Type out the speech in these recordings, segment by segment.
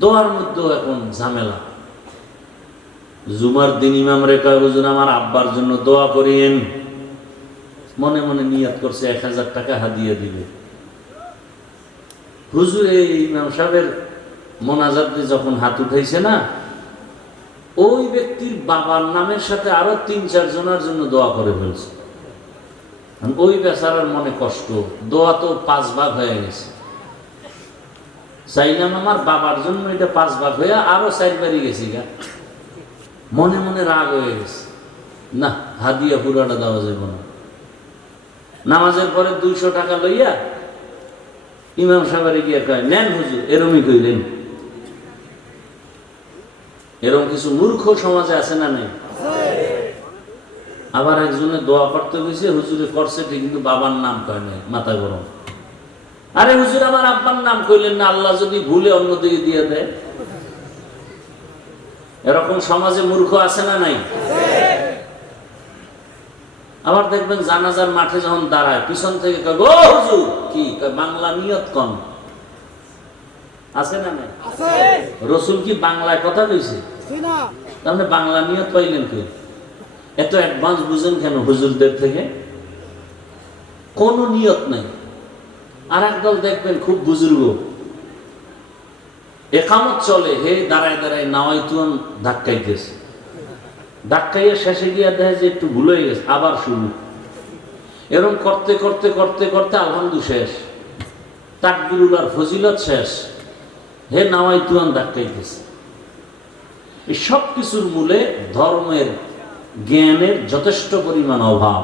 দোয়ার মধ্যেও এখন ঝামেলা। জুমার দিন ইমাম রেখা হুজুর আমার আব্বার জন্য দোয়া করিয়েন, মনে মনে নিয়ত করছে 1000 টাকা হাদিয়া দিবে। হুজুর এই ইমাম সাহেবের মোনাজাত দিয়ে যখন হাত উঠাইছে না, ওই ব্যক্তির বাবার নামের সাথে আরো 3-4 জনের জন্য দোয়া করে ফেলছে। ওই বেচারার মনে কষ্ট, দোয়া তো 5 ভাগ হয়ে গেছে। চাইলাম আমার বাবার জন্য এটা 5 ভাগ হয়ে আরো 4 বাড়ি গেছি গা। মনে মনে রাগ হয়ে গেছে, না হাদিয়া পুরাটা দেওয়া যাবে না। নামাজের পরে 200 টাকা লইয়া ইমাম সাহেবের গিয়ে কয়, নেন হুজুর। এরমই কইলেন। এরকম কিছু মূর্খ সমাজে আছে না নেই? আবার একজনে দোয়া করতে গেছে, হুজুরে করছে ঠিক কিন্তু বাবার নাম কয় নাই, মাথা গরম। আরে হুজুর আমার আব্বার নাম কইলেন না, আল্লাহ যদি ভুলে অন্যদিকে দিয়ে দেয়। এরকম সমাজে মূর্খ আছে না নাই? আবার দেখবেন জানাজার মাঠে যখন দাঁড়ায়, পিছন থেকে কয়, ও হুজুর কি বাংলা নিয়ত কম আছে না নাই? রসুল কি বাংলায় কথা কইছে? তাহলে বাংলা নিয়ত পাইলেন কি? এত অ্যাডভান্স বুঝেন কেন হুজুরদের থেকে? কোনো নিয়ত নাই। আর একদল দেখবেন খুব বুজুর্গ, একামত চলে, হে দাঁড়ায় দাঁড়ায় নাওয়াইতুন ধাক্কাইতেছে, ধাক্কাইয়া শেষে গিয়া দেখে যে একটু ভুল হয়ে গেছে, আবার শুরু। এরকম করতে করতে করতে করতে আলহামদুলিল্লাহ শেষ, তাকবীরুল আর ফজিলত শেষ, হে নাওয়াইতুন ধাক্কাইতেছে। এই সব কিছুর মূলে ধর্মের জ্ঞানের যথেষ্ট পরিমাণ অভাব।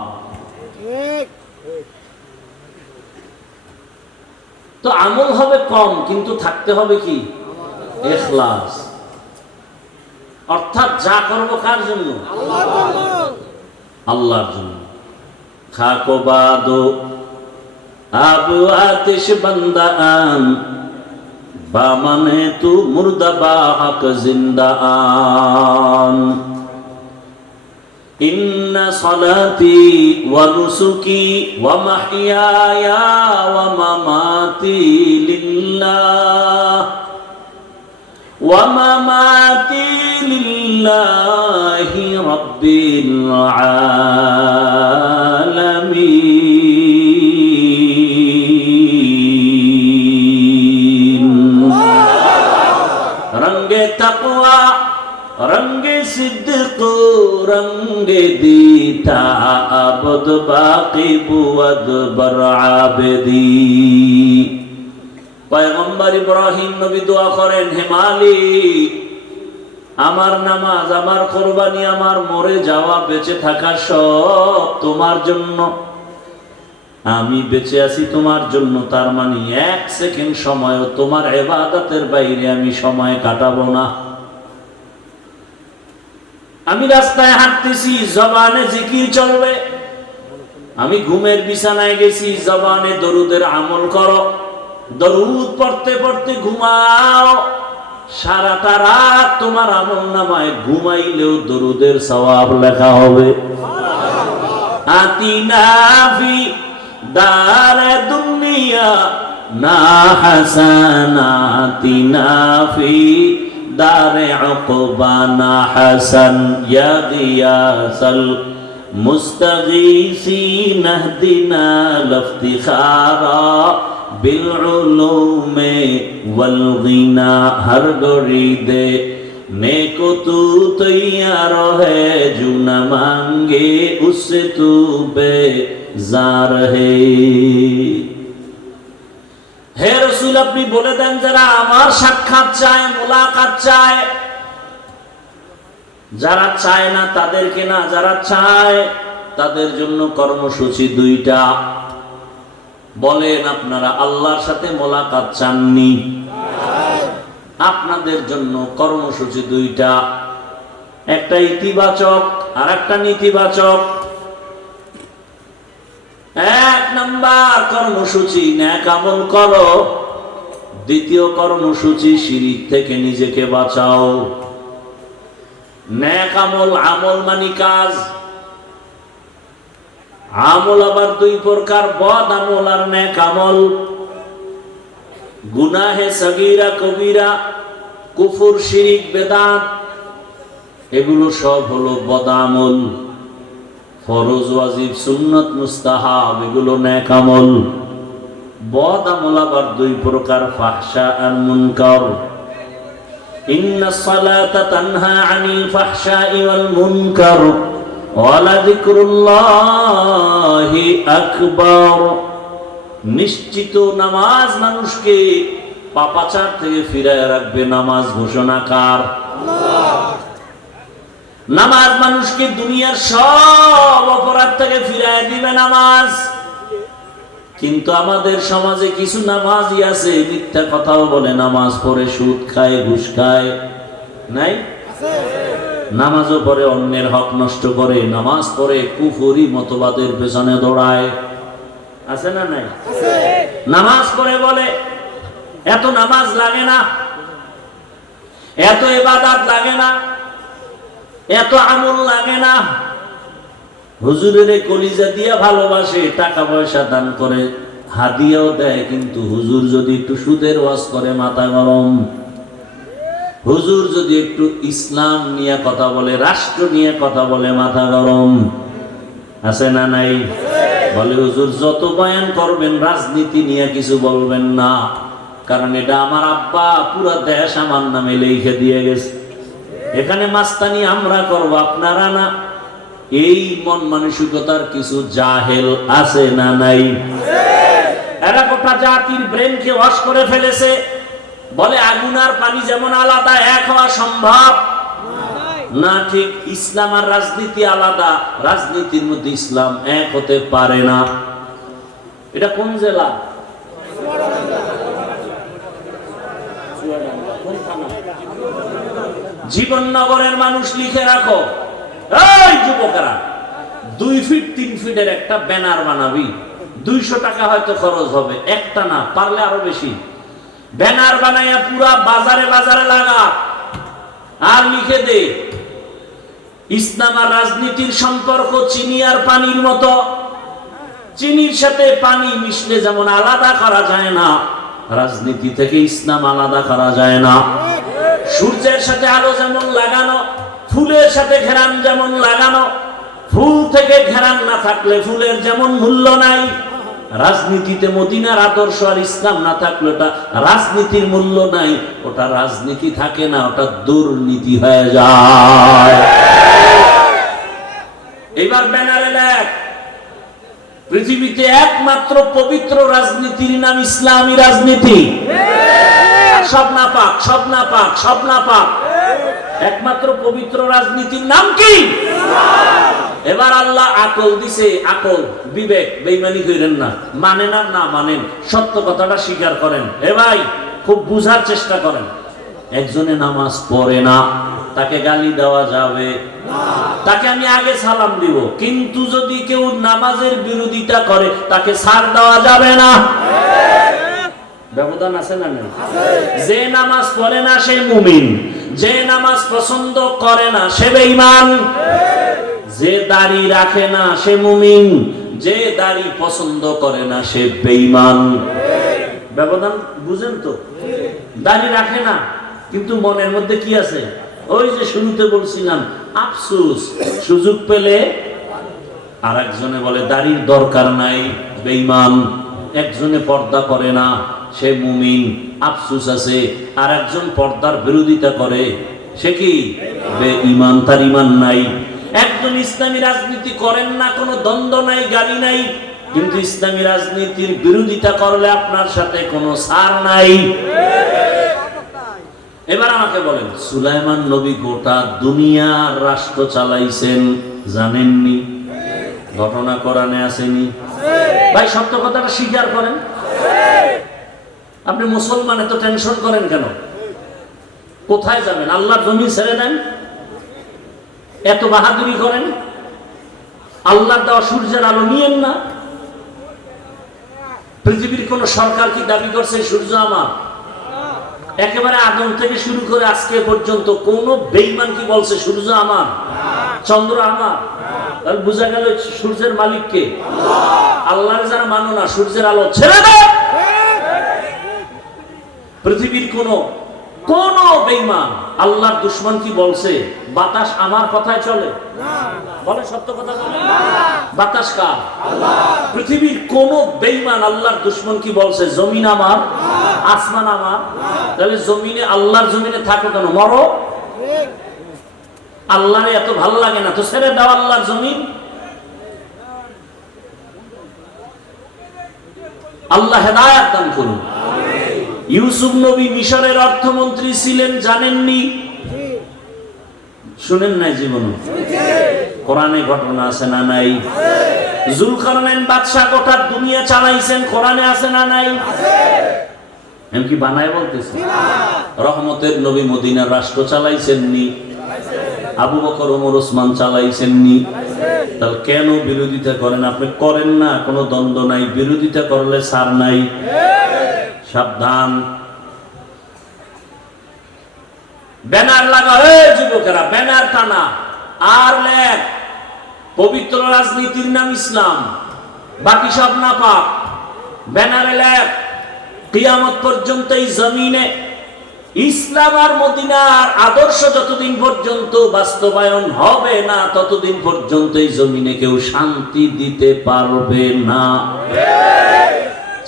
তো আমল হবে কম, কিন্তু থাকতে হবে কি? ইখলাস। অর্থাৎ যা করবো কার জন্য? আল্লাহর জন্য। খাকো বাদো আবু আতিশ বান্দা আন, বা মানে তু মুর্দা বা হক জিন্দা আন। ইন্না সলাতি ওয়া নুসুকি ওয়া মাহইয়ায়া ওয়া মামাতি লিল্লাহ ওয়া মামাতি লিল্লাহি রাব্বিল আলামিন। রঙ্গে তাকওয়া রঙ্গে সিদ্দিক রঙ্গে দীতা আবদ বাকি বুয়াদ বর আবেদি। পয়গম্বর ইব্রাহিম নবী দোয়া করেন, হে মালিক, আমার নামাজ, আমার কুরবানি, আমার মরে যাওয়া, বেঁচে থাকা সব তোমার জন্য। আমি বেঁচে আছি তোমার জন্য, তার মানে 1 সেকেন্ড সময়ও তোমার ইবাদতের বাইরে আমি সময় কাটাবো না। আমি রাস্তায় হাঁটতেছি, জবানে জিকির চলবে। আমি ঘুমের বিছানায় গেছি, জবানে দরুদের আমল করো। দরুদ পড়তে পড়তে ঘুমাও, সারাটা রাত তোমার আমল নামায় ঘুমাইলেও দরুদের সওয়াব লেখা হবে। আতিনা ফি দারে দুনিয়া না হাসানাতিনা ফি দারে উকবানা হাসান। ইয়া গিয়াসাল মুস্তাগীসিন ইহদিনা লিফতিখারা বিল উলুমে ওয়াল গিনা। হর গরিদে নেকো তু তৈয়ার হে, জু না মাঙ্গে উসসে তু বেজার হে। হে রাসূল, আপনি বলে দেন যারা আমার সাক্ষাৎ চায়, মোলাকাত চায়, যারা চায় না তাদেরকে না, যারা চায় তাদের জন্য কর্মসূচি 2টা। বলেন আপনারা আল্লাহর সাথে মোলাকাত চাননি? আপনাদের জন্য কর্মসূচি 2টা, একটা ইতিবাচক আর একটা নেতিবাচক। 1 নাম্বার কর্মসূচি নেক আমল করো। 2য় কর্মসূচি শিরিক থেকে নিজেকে বাঁচাও। নেক আমল, আমল মানে কাজ। আমল আবার 2 প্রকার, বদ আমল আর নেক আমল। গুনাহে সগীরা কবিরা, কুফর, শিরিক, বেদাত, এগুলো সব হলো বদামল। ফরজ, ওয়াজিব, সুন্নত, মুস্তাহাব এগুলো নেক আমল। বদ আমল আবার দুই প্রকার, ফাহশা আর মুনকার। ইন্নাস সালাতা তানহা আনিল ফাহশাই ওয়াল মুনকার ওয়া লাযিকরুল্লাহি আকবার। নিশ্চিত নামাজ মানুষকে পাপাচার থেকে ফিরায় রাখবে। নামাজ ঘোষণাকার। নামাজ মানুষকে দুনিয়ার সব অপরাধ থেকে ফিরায় দিবে নামাজ। কিন্তু আমাদের সমাজে কিছু নামাজি আছে, মিথ্যা কথাও বলে, নামাজ পড়ে সুদ খায়, ঘুষ খায়, নাই? নামাজও পড়ে অন্যের হক নষ্ট করে, নামাজ পড়ে কুফরি মতবাদের পেছনে দৌড়ায়, আছে না নাই? নামাজ পড়ে বলে এত নামাজ লাগে না, এত ইবাদত লাগে না, এত আমল লাগে না। হুজুরের কলিজা দিয়া ভালোবাসে, টাকা পয়সা দান করে, হাদিয়াও দেয়, কিন্তু হুজুর যদি একটু সুদের ওয়াজ করে মাথা গরম। হুজুর যদি একটু ইসলাম নিয়ে কথা বলে, রাষ্ট্র নিয়ে কথা বলে, মাথা গরম, আছে না নাই? বলে হুজুর যত বয়ান করবেন রাজনীতি নিয়ে কিছু বলবেন না, কারণ এটা আমার আব্বা পুরো দেশ আমার নামে লিখে দিয়ে গেছে, এখানে মাস্তানি আমরা করব, আপনারা না। এই মন মানসিকতার কিছু জাহেল আছে না নাই? এরা গোটা জাতির ব্রেনকে ওয়াশ করে ফেলেছে। বলে আগুন আর পানি যেমন আলাদা, এক হওয়া সম্ভব না। ঠিক ইসলাম আর রাজনীতি আলাদা, রাজনীতির মধ্যে ইসলাম এক হতে পারে না। এটা কোন জেলা? জীবননগরের মানুষ লিখে রাখো, এই যুবকেরা 2 ফিট 3 ফিটের একটা ব্যানার বানাবি, 200 টাকা হয়তো খরচ হবে, একটা না পারলে আরো বেশি। ব্যানার বানাইয়া পুরা বাজারে বাজারে লাগা, আর লিখে দে ইসলাম আর রাজনীতির সম্পর্ক চিনি আর পানির মতো। চিনির সাথে পানি মিশলে যেমন আলাদা করা যায় না, রাজনীতি থেকে ইসলাম আলাদা করা যায় না। সূর্যের সাথে আলো যেমন লাগানো, ফুলের সাথে ঘেরান যেমন লাগানো, ফুল থেকে ঘেরান না থাকলে ফুলের যেমন মূল্য নাই, রাজনীতিতে মদিনার আদর্শ আর ইসলাম না থাকলে ওটা রাজনীতির মূল্য নাই, ওটা রাজনীতি থাকে না, ওটা দুর্নীতি হয়ে যায়। এবার ব্যানারে লেখ, পৃথিবীতে একমাত্র পবিত্র রাজনীতির নাম ইসলামী রাজনীতি। সব না পাক, সব না পাক, সব না পাক, একমাত্র পবিত্র রাজনীতির নাম কি? এবার আল্লাহ আকল দিছে, আকল, বিবেক, বেঈমানি করেন না, মানেন আর না মানেন, সত্য কথাটা স্বীকার করেন। এ ভাই খুব বুঝার চেষ্টা করেন। একজনে নামাজ পড়ে না, তাকে গালি দেওয়া যাবে না, তাকে আমি আগে সালাম দিব, কিন্তু যদি কেউ নামাজের বিরোধিতা করে তাকে ছাড় দেওয়া যাবে না। ব্যবধান আছে না নেই? যে নামাজ পড়ে না সে মুমিন, যে নামাজ পছন্দ করে না সে বেঈমান। যে দাড়ি রাখে না সে মুমিন, যে দাড়ি পছন্দ করে না সে বেঈমান। ব্যবধান বুঝেন তো? দাড়ি রাখে না, কিন্তু মনের মধ্যে কি আছে? ওই যে শুরুতে বলছিলাম, আফসোস, সুযোগ পেলে। আর একজনে বলে দাড়ির দরকার নাই, বেঈমান। একজনে পর্দা করে না, সে মুমিন, আফসোস আছে। আর একজন পর্দার বিরোধিতা করে, সে কি? বেঈমান, তার ঈমান নাই। একজন ইসলামী রাজনীতি করেন না, কোনো দ্বন্দ্ব নাই, গালি নাই, কিন্তু ইসলামী রাজনীতির বিরোধিতা করলে আপনার সাথে কোনো ছাড় নাই। এবার আমাকে বলেন, সুলাইমান নবী গোটা দুনিয়ার রাষ্ট্র চালাইছেন, জানেননি? ঘটনা কোরআনে আসেনি? ভাই সত্য কথাটা স্বীকার করেন। আপনি মুসলমান, এত টেনশন করেন কেন? কোথায় যাবেন? আল্লাহর জমি ছেড়ে দেন, এত বাহাদুরি করেন? আল্লাহর দেওয়া সূর্যের আলো নিয়েন না? পৃথিবীর কোন সরকার কি দাবি করছে সূর্য আমার? একেবারে আদম থেকে শুরু করে আজকে পর্যন্ত কোন বেঈমান কি বলছে সূর্য আমার, চন্দ্র আমার? তাহলে বোঝা গেল সূর্যের মালিক কে? আল্লাহর যারা মানো না, সূর্যের আলো ছেড়ে দাও। পৃথিবীর কোন কোন বেঈমান আল্লাহর দুশমন কি বলছে বাতাস আমার কথায় চলে? বলে সত্য কথা বলে। বাতাস কার? পৃথিবীর কোন বেঈমান আল্লাহর দুশমন কি বলছে জমিন আমার, আসমান আমার? তাহলে জমিনে, আল্লাহর জমিনে থাকো কেন? মরো। আল্লাহরে এত ভালো লাগে না তো ছেড়ে দাও আল্লাহর জমিন। আল্লাহ হেদায়েত দান করুন। ইউসুফ নবী মিশরের অর্থমন্ত্রী ছিলেন, জানেননি? শুনেন নাই জীবনে? কোরআনে ঘটনা আছে না নাই? জুলকারনাইন বাদশা গোটা দুনিয়া চালাইছেন, কোরআনে আছে না নাই? আমি কি বানায় বলতেছি? রহমতের নবী মদিনার রাষ্ট্র চালাইছেননি? আবু বকর ওমর ওসমান চালাইছেননি? তাহলে কেন বিরোধিতা করেন? আপনি করেন না, কোনো দ্বন্দ্ব নাই, বিরোধিতা করলে ছাড় নাই। সাবধান। ব্যানার লাগা, যুবকেরা ব্যানার টানা আর লেখ পবিত্র রাজনীতির নাম ইসলাম, বাকি সব নাপাক। ব্যানারে লেখ কিয়ামত পর্যন্ত এই জমিনে ইসলাম আর মদিনার আদর্শ যতদিন পর্যন্ত বাস্তবায়ন হবে না ততদিন পর্যন্ত এই জমিনে কেউ শান্তি দিতে পারবে না।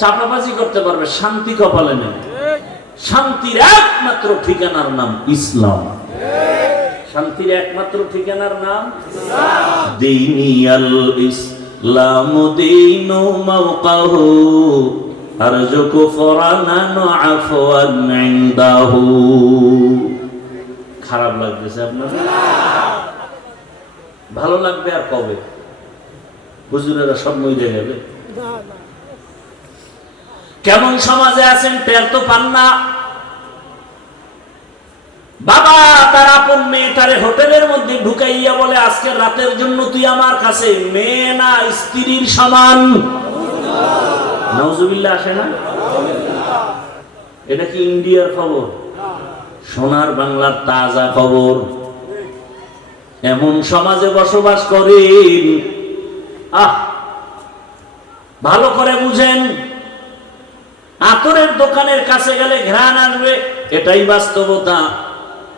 চাপাবাজি করতে পারবে, শান্তি কপালে নেই। শান্তির একমাত্র ঠিকানার নাম ইসলাম। শান্তির একমাত্র ঠিকানার নাম দীনিয়াল ইসলাম দীনু মাওকাহু আরজুকু ফরানান আফওয়ান ইনদাহু। খারাপ লাগতেছে আপনার? ভালো লাগবে আর কবে? হুজুরেরা সব মইরে গেলে। কেমন সমাজে আছেন টের তো পান না। বাবা তার আপন মেয়েটারে হোটেলের মধ্যে ঢুকাইয়া বলে আজকে রাতের জন্য তুই আমার কাছে, মেয়ে না স্ত্রীর সমান। নাউজুবিল্লাহ আসে না? এটা কি ইন্ডিয়ার খবর? সোনার বাংলার তাজা খবর। এমন সমাজে বসবাস করেন, ভালো করে বুঝেন। আতরের দোকানের কাছে গেলে ঘ্রাণ আসবে, এটাই বাস্তবতা।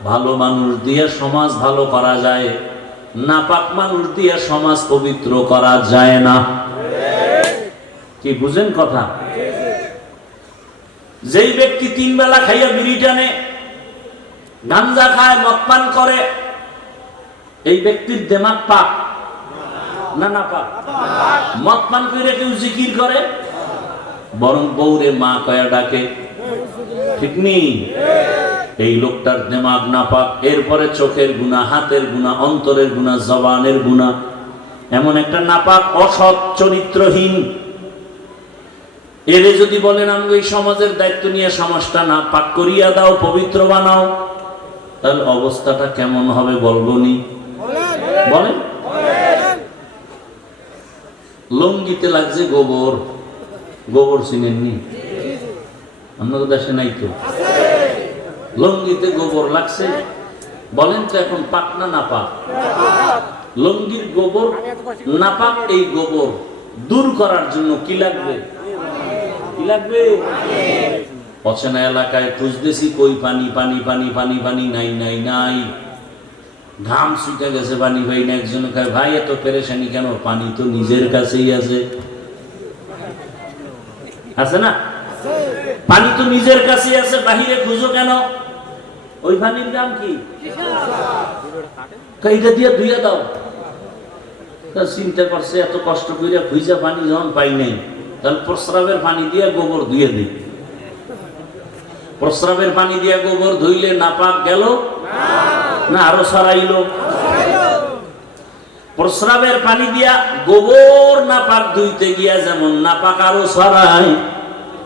ভালো মানুষ দিয়ে সমাজ ভালো করা যায়, নাপাক মানুষ দিয়ে সমাজ পবিত্র করা যায় না। কি বুঝেন কথা? যেই ব্যক্তি 3 বেলা খাইয়া বিড়ি টানে, গাঞ্জা খায়, মদ পান করে, এই ব্যক্তির দিমাগ পাক না না পাক? মদ পান করে কেউ জিকির করে, বরং বউরে মা কয়া ডাকে, ঠিক নেই? এই লোকটার দিমাগ নাপাক। এরপরে চোখের গুনাহ, হাতের গুনাহ, অন্তরের গুনাহ, জবানের গুনাহ। এমন একটা নাপাক অসৎ চরিত্রহীন। এরে যদি বলেন আমি এই সমাজের দায়িত্ব নিয়ে সমাজটা না পাক করিয়া দাও, পবিত্র বানাও, তাহলে অবস্থাটা কেমন হবে বলবনি? বলেন। লঙ্গিতে লাগছে গোবর, গোবর চিনেননি? আপনাদের দেশে নাই তো? লঙ্গিতে গোবর লাগছে, বলেন তো এখন পাক না নাপাক? লঙ্গির গোবর নাপাক। এই গোবর দূর করার জন্য কি লাগবে? কি লাগবে? অচেনা এলাকায় খুঁজতেছি, কই পানি পানি পানি পানি পানি, নাই নাই নাই। ঘাম ছুটে গেছে, পানি পাই না। একজনে কয় ভাই এত পেরেশানি কেন? পানি তো নিজের কাছেই আছে। আছে না? পানি তো নিজের কাছেই আছে, বাহিরে খুঁজো কেন? ওই পানির দাম কি? এটা দিয়ে ধুইয়া দাও। চিন্তা করছে এত কষ্ট করে খুঁজা পানি যখন পাই নাই, তাহলে প্রস্রাবের পানি দিয়ে গোবর ধুয়ে দিই। প্রস্রাবের পানি দিয়ে গোবর ধুইলে নাপাক গেল না আরো ছড়াইলো? প্রস্রাবের পানি দিয়া গোবর নাপাক ধুইতে গিয়া যেমন নাপাক আরো ছড়ায়,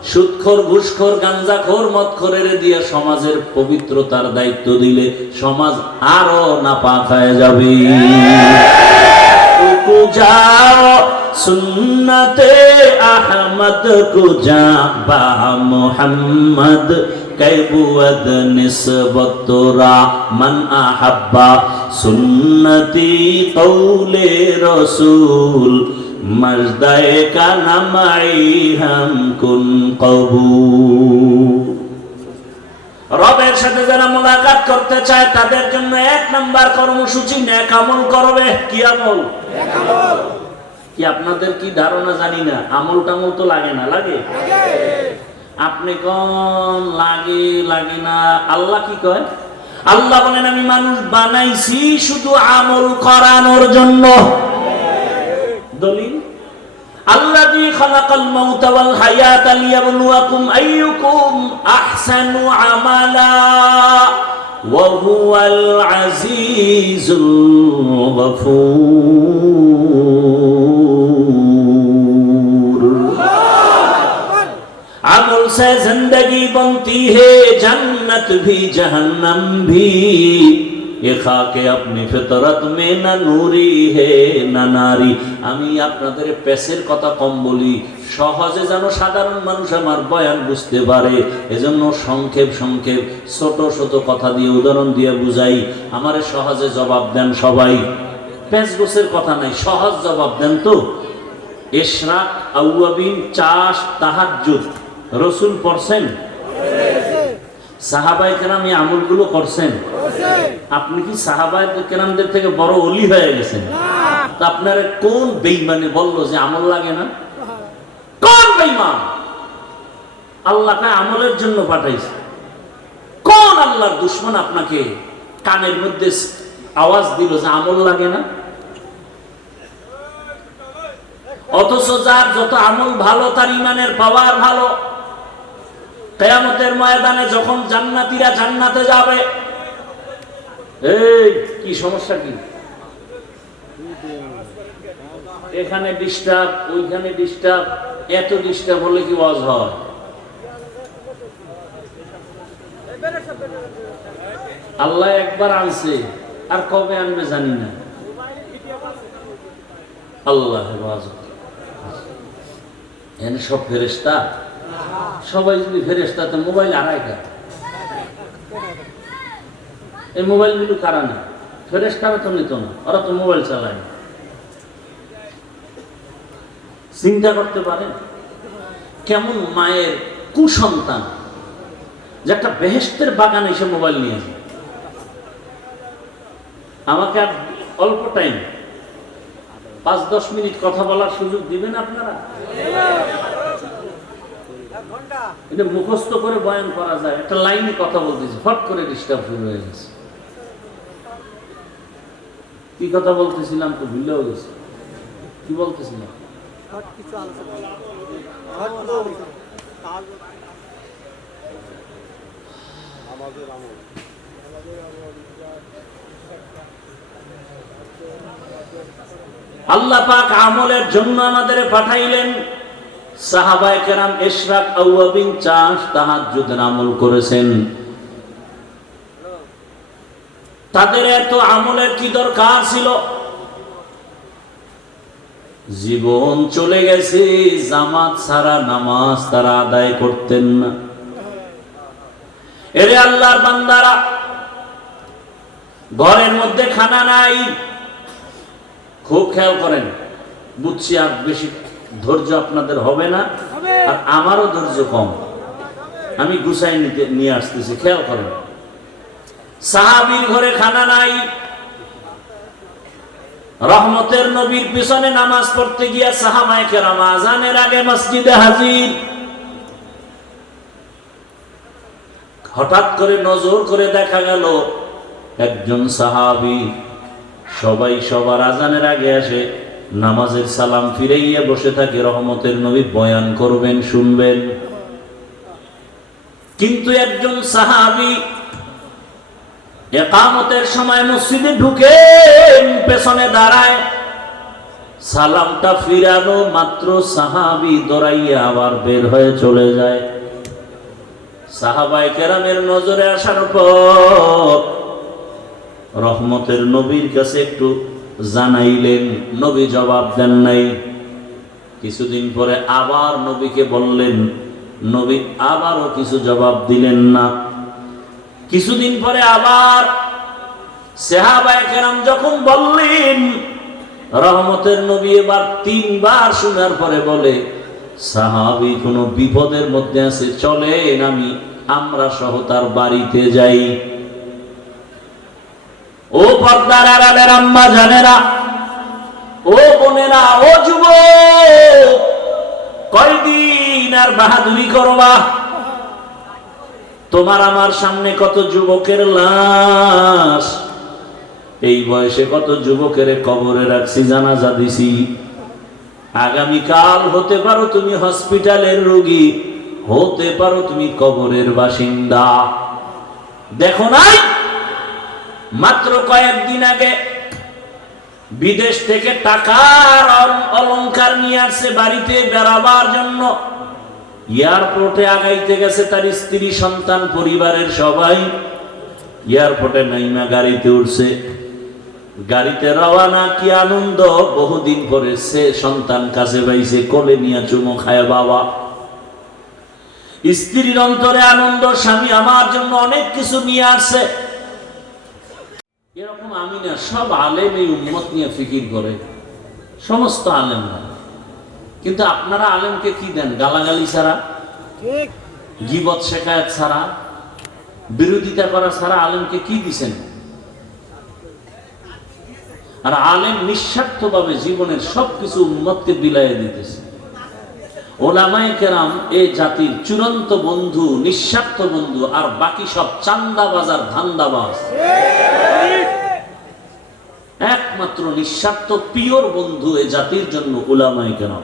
সুদখোর, ঘুষখোর, গাঞ্জাখোর, মদখোরের দিয়ে সমাজের পবিত্রতার দায়িত্ব দিলে সমাজ আরো নাপাক হয়ে যাবে। যাও সুন্নতে আহমদ কুজা বা মুহাম্মদ কৈবুদ নিসবতরা মান আহাব্বা সুন্নতি কৌলে রসুল মজদায়ে কা নামাই হাম কুন কবু। রবের সাথে যারা মোলাকাত করতে চায় তাদের জন্য 1 নাম্বার কর্মসূচি নেক আমল করবে। কি আমল? নেক আমল। কি আপনাদের কি ধারণা জানি না, আমল টামল তো লাগে না? লাগে। আপনি কোন লাগে লাগে না? আল্লাহ কি কয়? আল্লাহ বলেন আমি মানুষ বানাইছি শুধু আমল করানোর জন্য। দলিল আল্লাযী খালাকাল মাউতা ওয়াল হায়াতা লিয়াবলুয়াকুম আইয়ুকুম আহসানু আমালা ওয়া হুয়াল আজিজুল গফুর। अमल से जिंदगी बनती है, जन्नत भी जहन्नम भी, ये खाके अपनी फितरत में न नूरी है न नारी। আমি আপনাদের পেশের কথা কম বলি, সহজে যেন সাধারণ মানুষ আমার বয়ান বুঝতে পারে, এজন্য সংক্ষেপ সংক্ষেপ ছোট ছোট কথা দিয়ে উদাহরণ দিয়ে বুঝাই। আমারে সহজে জবাব দেন সবাই, পেশ গোছের কথা নাই, সহজ জবাব দেন তো। ইশরাক, আউয়াবিন, চাষ, তাহাজ্জুদ রসুল পড়ছেন? সাহাবায়ে কেরাম এই আমলগুলো করছেন? আপনি কি সাহাবায়ে কেরামদের থেকে বড় ওলি হয়ে গেছেন? তা আপনারা কোন বেঈমানে বললো যে আমল লাগে না? কোন বেঈমান? আল্লাহকে আমলের জন্য পাঠাইছে। কোন আল্লাহর দুশমন আপনাকে কানের মধ্যে আওয়াজ দিল যে আমল লাগে না? অথচ যার যত আমল ভালো তার ইমানের পাওয়ার ভালো। কিয়ামতের ময়দানে যখন জান্নাতীরা জান্নাতে যাবে, এই কি সমস্যা? কি এখানে ডিস্টার্ব, ওইখানে ডিস্টার্ব, এত ডিস্টার্ব হলে কি ওয়াজ হয়? আল্লাহ একবার আনছে, আর কবে আনবে জানি না। আল্লাহ হেফাজত। এখানে সব ফেরেশতা, সবাই যদি ফেরেশতাতে মোবাইল আড়াইটা, এই মোবাইল গুলো কারা না? ফেরেশতারা তো নিত না, ওরা তো মোবাইল চালায় না। চিন্তা করতে পারেন কেমন মায়ের কুসন্তান যে একটা বেহেশতের বাগানে এসে মোবাইল নিয়ে যায়। আমাকে আর অল্প টাইম 5-10 মিনিট কথা বলার সুযোগ দিবেন আপনারা? এটা মুখস্থ করে বয়ান করা যায়, একটা লাইনে কথা বলতেছি, ফট করে ডিস্টার্ব শুরু হয়ে গেছে। কি কথা বলতেছিলাম তো ভুলেও গেছে। কি বলতেছিলাম? আল্লাহ পাক আমলের জন্য আমাদের পাঠাইলেন। সাহাবায়ে কেরাম ইশরাক, আউয়াবিন, চাষ, তাহাজ্জুদের আমল করেছেন। তাদের এত আমলের কি দরকার ছিল? জীবন চলে গেছে, জামাত ছাড়া নামাজ তারা আদায় করতেন না। এরে আল্লাহর বান্দারা, ঘরের মধ্যে খানা নাই, খুব খেয়াল করেন। বুঝছি আর বেশি ধৈর্য আপনাদের হবে না, আর আমারও ধৈর্য কম, আমি গুছাই নিয়ে আসতেছি, খেয়াল করেন। সাহাবীর ঘরে খানা নাই, রহমতের নবীর পিছনে নামাজ পড়তে গিয়া সাহাবায়ে কেরাম আযানের আগে মসজিদে হাজির। হঠাৎ করে নজর করে দেখা গেল একজন সাহাবী সবাই সবার আযানের আগে আসে, নামাজের সালাম ফিরাইয়া বসে থাকে, রহমতের নবী বয়ান করবেন, শুনবেন। কিন্তু একজন সাহাবী ইকামতের সময় মসজিদে ঢুকে পেছনে দাঁড়ায়, সালামটা ফিরানো মাত্র সাহাবী দৌড়াইয়া আবার বের হয়ে চলে যায়। সাহাবায়ে কেরামের নজরে আসার পর রহমতের নবীর কাছে একটু জানাইলেন, নবী জবাব দেন নাই। কিছুদিন পরে আবার নবীকে বললেন, নবী আবারও কিছু জবাব দিলেন না। কিছুদিন পরে আবার সাহাবায়ে কেরাম যখন বললেন, রহমতের নবী এবার 3 বার শোনার পরে বলে, সাহাবী কোনো বিপদের মধ্যে আছে, চলেন আমি আমরা সহ তার বাড়িতে যাই। ও পর্দার আড়ালের আম্মা জানেরা, ও বোনেরা, ও যুবক, কয়দিন আর বাহাদুরি করবা? তোমার আমার সামনে কত যুবকের লাশ, এই বয়সে কত যুবকের কবরে রাখছি, জানাজা দিছি। আগামীকাল হতে পারো তুমি হসপিটালের রোগী, হতে পারো তুমি কবরের বাসিন্দা। দেখো নাই মাত্র কয়েকদিন আগে বিদেশ থেকে টাকার অলংকার নিয়ে আসছে বাড়িতে বেড়াবার জন্য। এয়ারপোর্টে আগাইতে গেছে তার স্ত্রী, সন্তান, পরিবারের সবাই। এয়ারপোর্টে নাইমা গাড়িতে উঠছে, গাড়িতে রওয়ানা, কি আনন্দ! বহুদিন পরে সে সন্তান কাছে পাইছে, কোলে নিয়ে চুমো খায় বাবা। স্ত্রীর অন্তরে আনন্দ, স্বামী আমার জন্য অনেক কিছু নিয়ে আসছে। এরকম আমি না, সব আলেম এই উম্মত নিয়ে ফিকির করে, সমস্ত আলেমরা। কিন্তু আপনারা আলেমকে কি দেন? গালাগালি ছাড়া, গীবত শেখায়ত ছাড়া, বিরোধিতা করা ছাড়া আলেমকে কি দিছেন? আর আলেম নিঃস্বার্থভাবে জীবনের সবকিছু উম্মতকে বিলাইয়ে দিতেছে। ওলামায়ে কেরাম এই জাতির চূড়ান্ত বন্ধু, নিঃস্বার্থ বন্ধু, আর বাকি সব চান্দাবাজ আর ধান্দাবাজ। একমাত্র নিঃস্বার্থ পিওর বন্ধু এই জাতির জন্য ওলামায়ে কেরাম।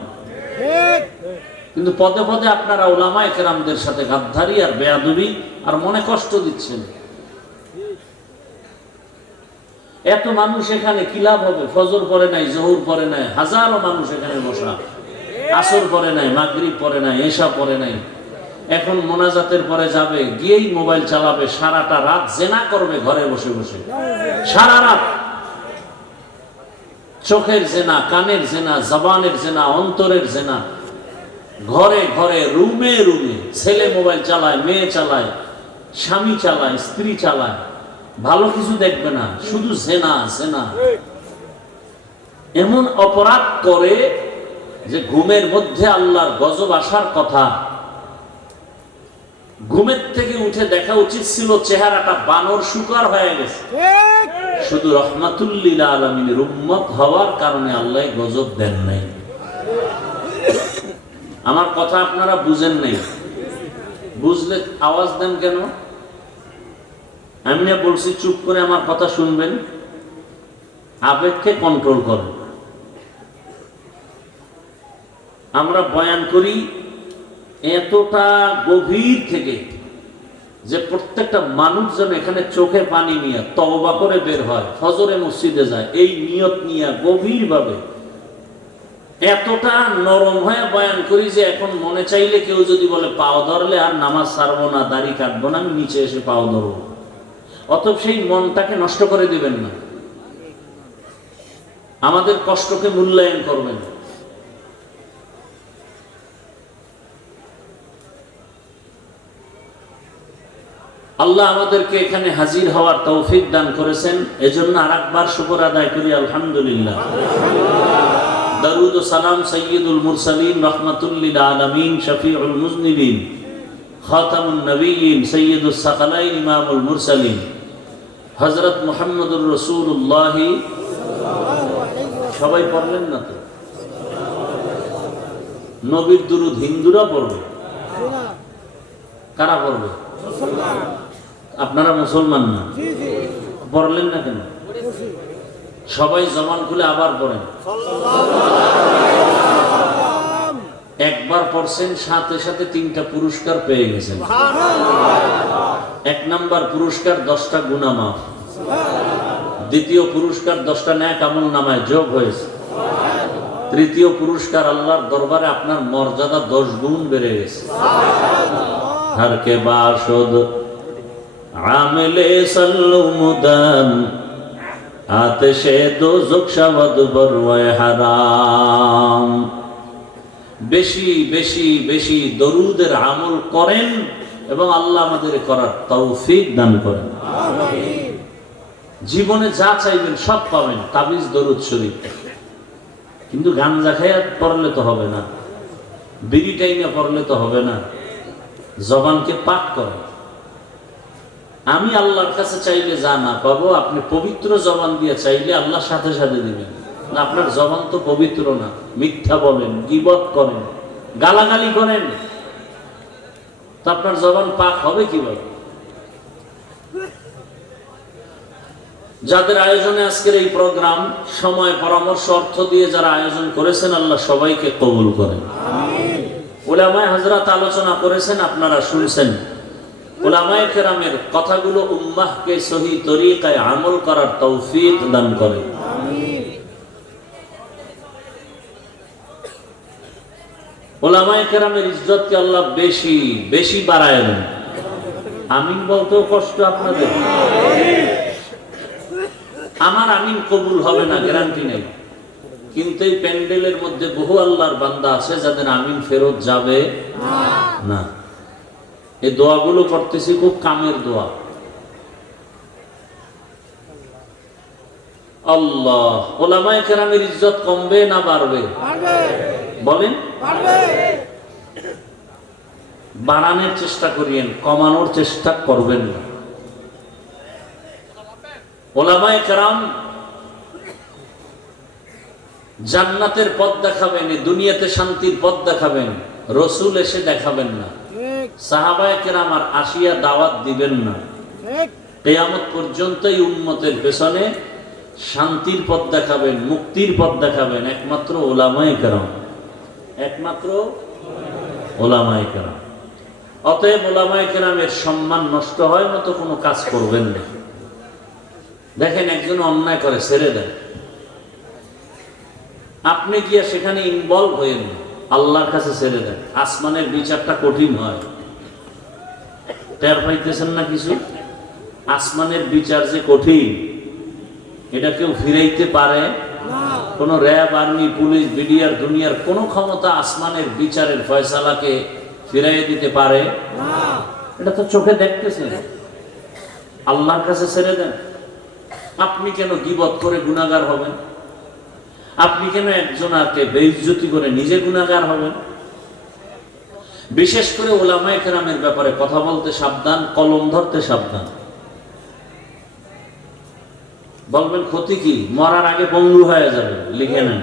কিন্তু পদে পদে আপনারা ওলামায়ে কেরামদের সাথে গাদ্দারি আর বেয়াদবি আর মনে কষ্ট দিচ্ছেন। এত মানুষ এখানে কি লাভ হবে? ফজর পড়ে নাই, জোহর পড়ে নাই, হাজারো মানুষ এখানে বসা, আসর পড়ে নাই, মাগরিব পড়ে নাই, এশা পড়ে নাই। এখন মোনাজাতের পরে যাবে, গিয়েই মোবাইল চালাবে, সারাটা রাত জেনা করবে ঘরে বসে বসে, সারা রাত। চোখের জেনা, কানের জেনা, জবানের জেনা, অন্তরের জেনা, ঘরে ঘরে, রুমে রুমে। ছেলে মোবাইল চালায়, মেয়ে চালায়, স্বামী চালায়, স্ত্রী চালায়, ভালো কিছু দেখবে না, শুধু জেনা জেনা। এমন অপরাধ করে যে ঘুমের মধ্যে আল্লাহর গজব আসার কথা। ঘুমের থেকে উঠে দেখা উচিত ছিল চেহারাটা বানর শুকার হয়ে গেছে। শুধু রহমাতুল লিল আলামিনের উম্মত হওয়ার কারণে আল্লাহ গজব দেন নাই। আমার কথা আপনারা বুঝেন নাই, বুঝলে আওয়াজ দেন কেন? আমি না বলছি চুপ করে আমার কথা শুনবেন, আবেগকে কন্ট্রোল করেন। আমরা বয়ান করি এতটা গভীর থেকে যে প্রত্যেকটা মানুষ যেন এখানে চোখে পানি নিয়ে তওবা করে বের হয়, ফজরে মসজিদে যায়, এই নিয়ত নিয়ে গভীরভাবে এতটা নরম হয়ে বয়ান করি যে এখন মনে চাইলে কেউ যদি বলে পাও ধরলে আর নামাজ ছাড়বো না, দাড়ি কাটবো না, আমি নিচে এসে পাও ধরবো, অতএব সেই মনটাকে নষ্ট করে দিবেন না, আমাদের কষ্টকে মূল্যায়ন করবেন। আল্লাহ আমাদেরকে এখানে হাজির হওয়ার তৌফিক দান করেছেন, এজন্য আরেকবার শুকর আদায় করি আলহামদুলিল্লাহ। দরুদ ও সালাম সাইয়্যিদুল মুরসালিন রাহমাতুল লিল আলামিন শফিউল মুজনিবিন খাতামুন নবিয়্যিন সাইয়্যিদুস সাকালাইন ইমামুল মুরসালিন হযরত মুহাম্মদুর রাসূলুল্লাহ। সবাই পড়লেন না তো? নবীর দুরূদ হিন্দুরা পড়বে, কারা পড়বে? আপনারা মুসলমান না, পড়লেন না কেন? সবাই জবান খুলে আবার পড়েন। একবার পড়ছেন, সাথে সাথে 3টা পুরস্কার পেয়ে গেছেন। 1 নাম্বার পুরস্কার 10টা গুনাহ মাফ, দ্বিতীয় পুরস্কার 10টা নেক আমল নামায় যোগ হয়েছে, তৃতীয় পুরস্কার আল্লাহর দরবারে আপনার মর্যাদা 10 গুণ বেড়ে গেছে। हर के बाशुद आमिले सल्लु मुदम आतिशे दोज़ख शवद बरवाए हराम। বেশি বেশি বেশি দরুদের আমল করেন এবং আল্লাহ আমাদের করার তৌফিক দান করেন। আমিন। জীবনে যা চাইবেন সব পাবেন, তাবিজ দরুদ শরীফ। কিন্তু গাঞ্জা খেয়ে পড়লে তো হবে না, বিড়ি টাইমে পড়লে তো হবে না। জবানকে পাক করো, আমি আল্লাহর কাছে চাইলে যা না পাবো, আপনি পবিত্র জবান দিয়ে চাইলে আল্লাহ সাথে সাথে দিবেন না। আপনার জবান তো পবিত্র না, মিথ্যা বলেন, গীবত করেন, গালাগালি করেন, তো আপনার জবান পাক হবে কিভাবে? যাদের আয়োজনে আজকের এই প্রোগ্রাম, সময়, পরামর্শ, অর্থ দিয়ে যারা আয়োজন করেছেন, আল্লাহ সবাইকে কবুল করেন। উলামায়ে হযরত আলোচনা করেছেন, আপনারা শুনছেন। উলামায়ে কেরামের কথাগুলো উম্মাহকে সহি তরিকায় আমল করার তৌফিক দান করেন। উলামায়ে কেরামের ইজ্জতকে আল্লাহ বেশি বেশি বাড়ায় দেন। আমিন বলতেও কষ্ট আপনাদের। আমার আমিন কবুল হবে না গ্যারান্টি নেই, কিন্তু এই প্যান্ডেলের মধ্যে বহু আল্লাহর বান্দা আছে যাদের আমিন ফেরত যাবে না। এই দোয়াগুলো করতেছি খুব কামের দোয়া। আল্লাহ, উলামায়ে কেরামের ইজ্জত কমবে না বাড়বে? বলেন। বাড়ানোর চেষ্টা করিয়েন, কমানোর চেষ্টা করবেন না। উলামায়ে কেরাম জান্নাতের পথ দেখাবেন, দুনিয়াতে শান্তির পথ দেখাবেন, রসুল এসে দেখাবেন না। সাহাবায়ে কেরাম আর আসিয়া দাওয়াত দিবেন না। কিয়ামত পর্যন্ত এই উম্মতের পেছনে শান্তির পথ দেখাবেন, মুক্তির পথ দেখাবেন একমাত্র উলামায়ে কেরাম, একমাত্র উলামায়ে কেরাম। অতএব উলামায়ে কেরামের সম্মান নষ্ট হয় মতো কোনো কাজ করবেন না। দেখেন একজন অন্যায় করে, ছেড়ে দেন, আপনি গিয়া সেখানে ইনভলভ হয়েন, আল্লাহর কাছে ছেড়ে দেন। আসমানের বিচারটা কঠিন হয়, টের পাইতেছেন না কিছু? আসমানের বিচার যে কঠিন, এটা কেউ ফিরাইতে পারে? কোন র্যাব, আর্মি, পুলিশ, বিডিআর, দুনিয়ার কোন ক্ষমতা আসমানের বিচারের ফয়সালাকে ফিরাইয়ে দিতে পারে? এটা তো চোখে দেখতেছেন। আল্লাহর কাছে ছেড়ে দেন। আপনি কেন গীবত করে গুনাহগার হবেন? আপনি কেন একজনকে বেইজ্জতি করে নিজে গুনাহগার হবেন? বিশেষ করে উলামায়ে কেরামের ব্যাপারে কথা বলতে সাবধান, কলম ধরতে সাবধান। বলবেন ক্ষতি কি? মরার আগে পঙ্গু হয়ে যাবে, লিখে নেন।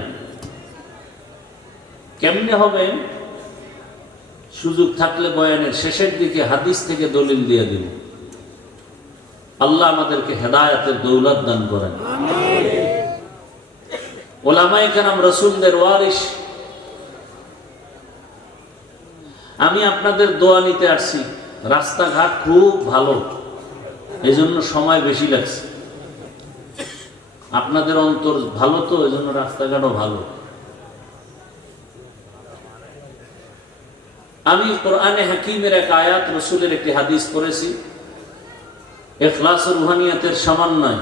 কেমনে হবে? সুযোগ থাকলে বয়ানের শেষের দিকে হাদিস থেকে দলিল দিয়ে দিন। আল্লাহ আমাদেরকে হেদায়েতের দৌলত দান করেন। উলামায়ে কেরাম রাসূলদের ওয়ারিস। আমি আপনাদের দোয়া নিতে আসছি। রাস্তাঘাট খুব ভালো, এজন্য সময় বেশি লাগছে। আপনাদের অন্তর ভালো তো, এজন্য রাস্তাঘাটও ভালো। আমি কোরআনে হাকিমের এক আয়াত, রাসূলের একটি হাদিস পড়েছি। ইখলাস ও রুহানিয়াতের সমন্বয়,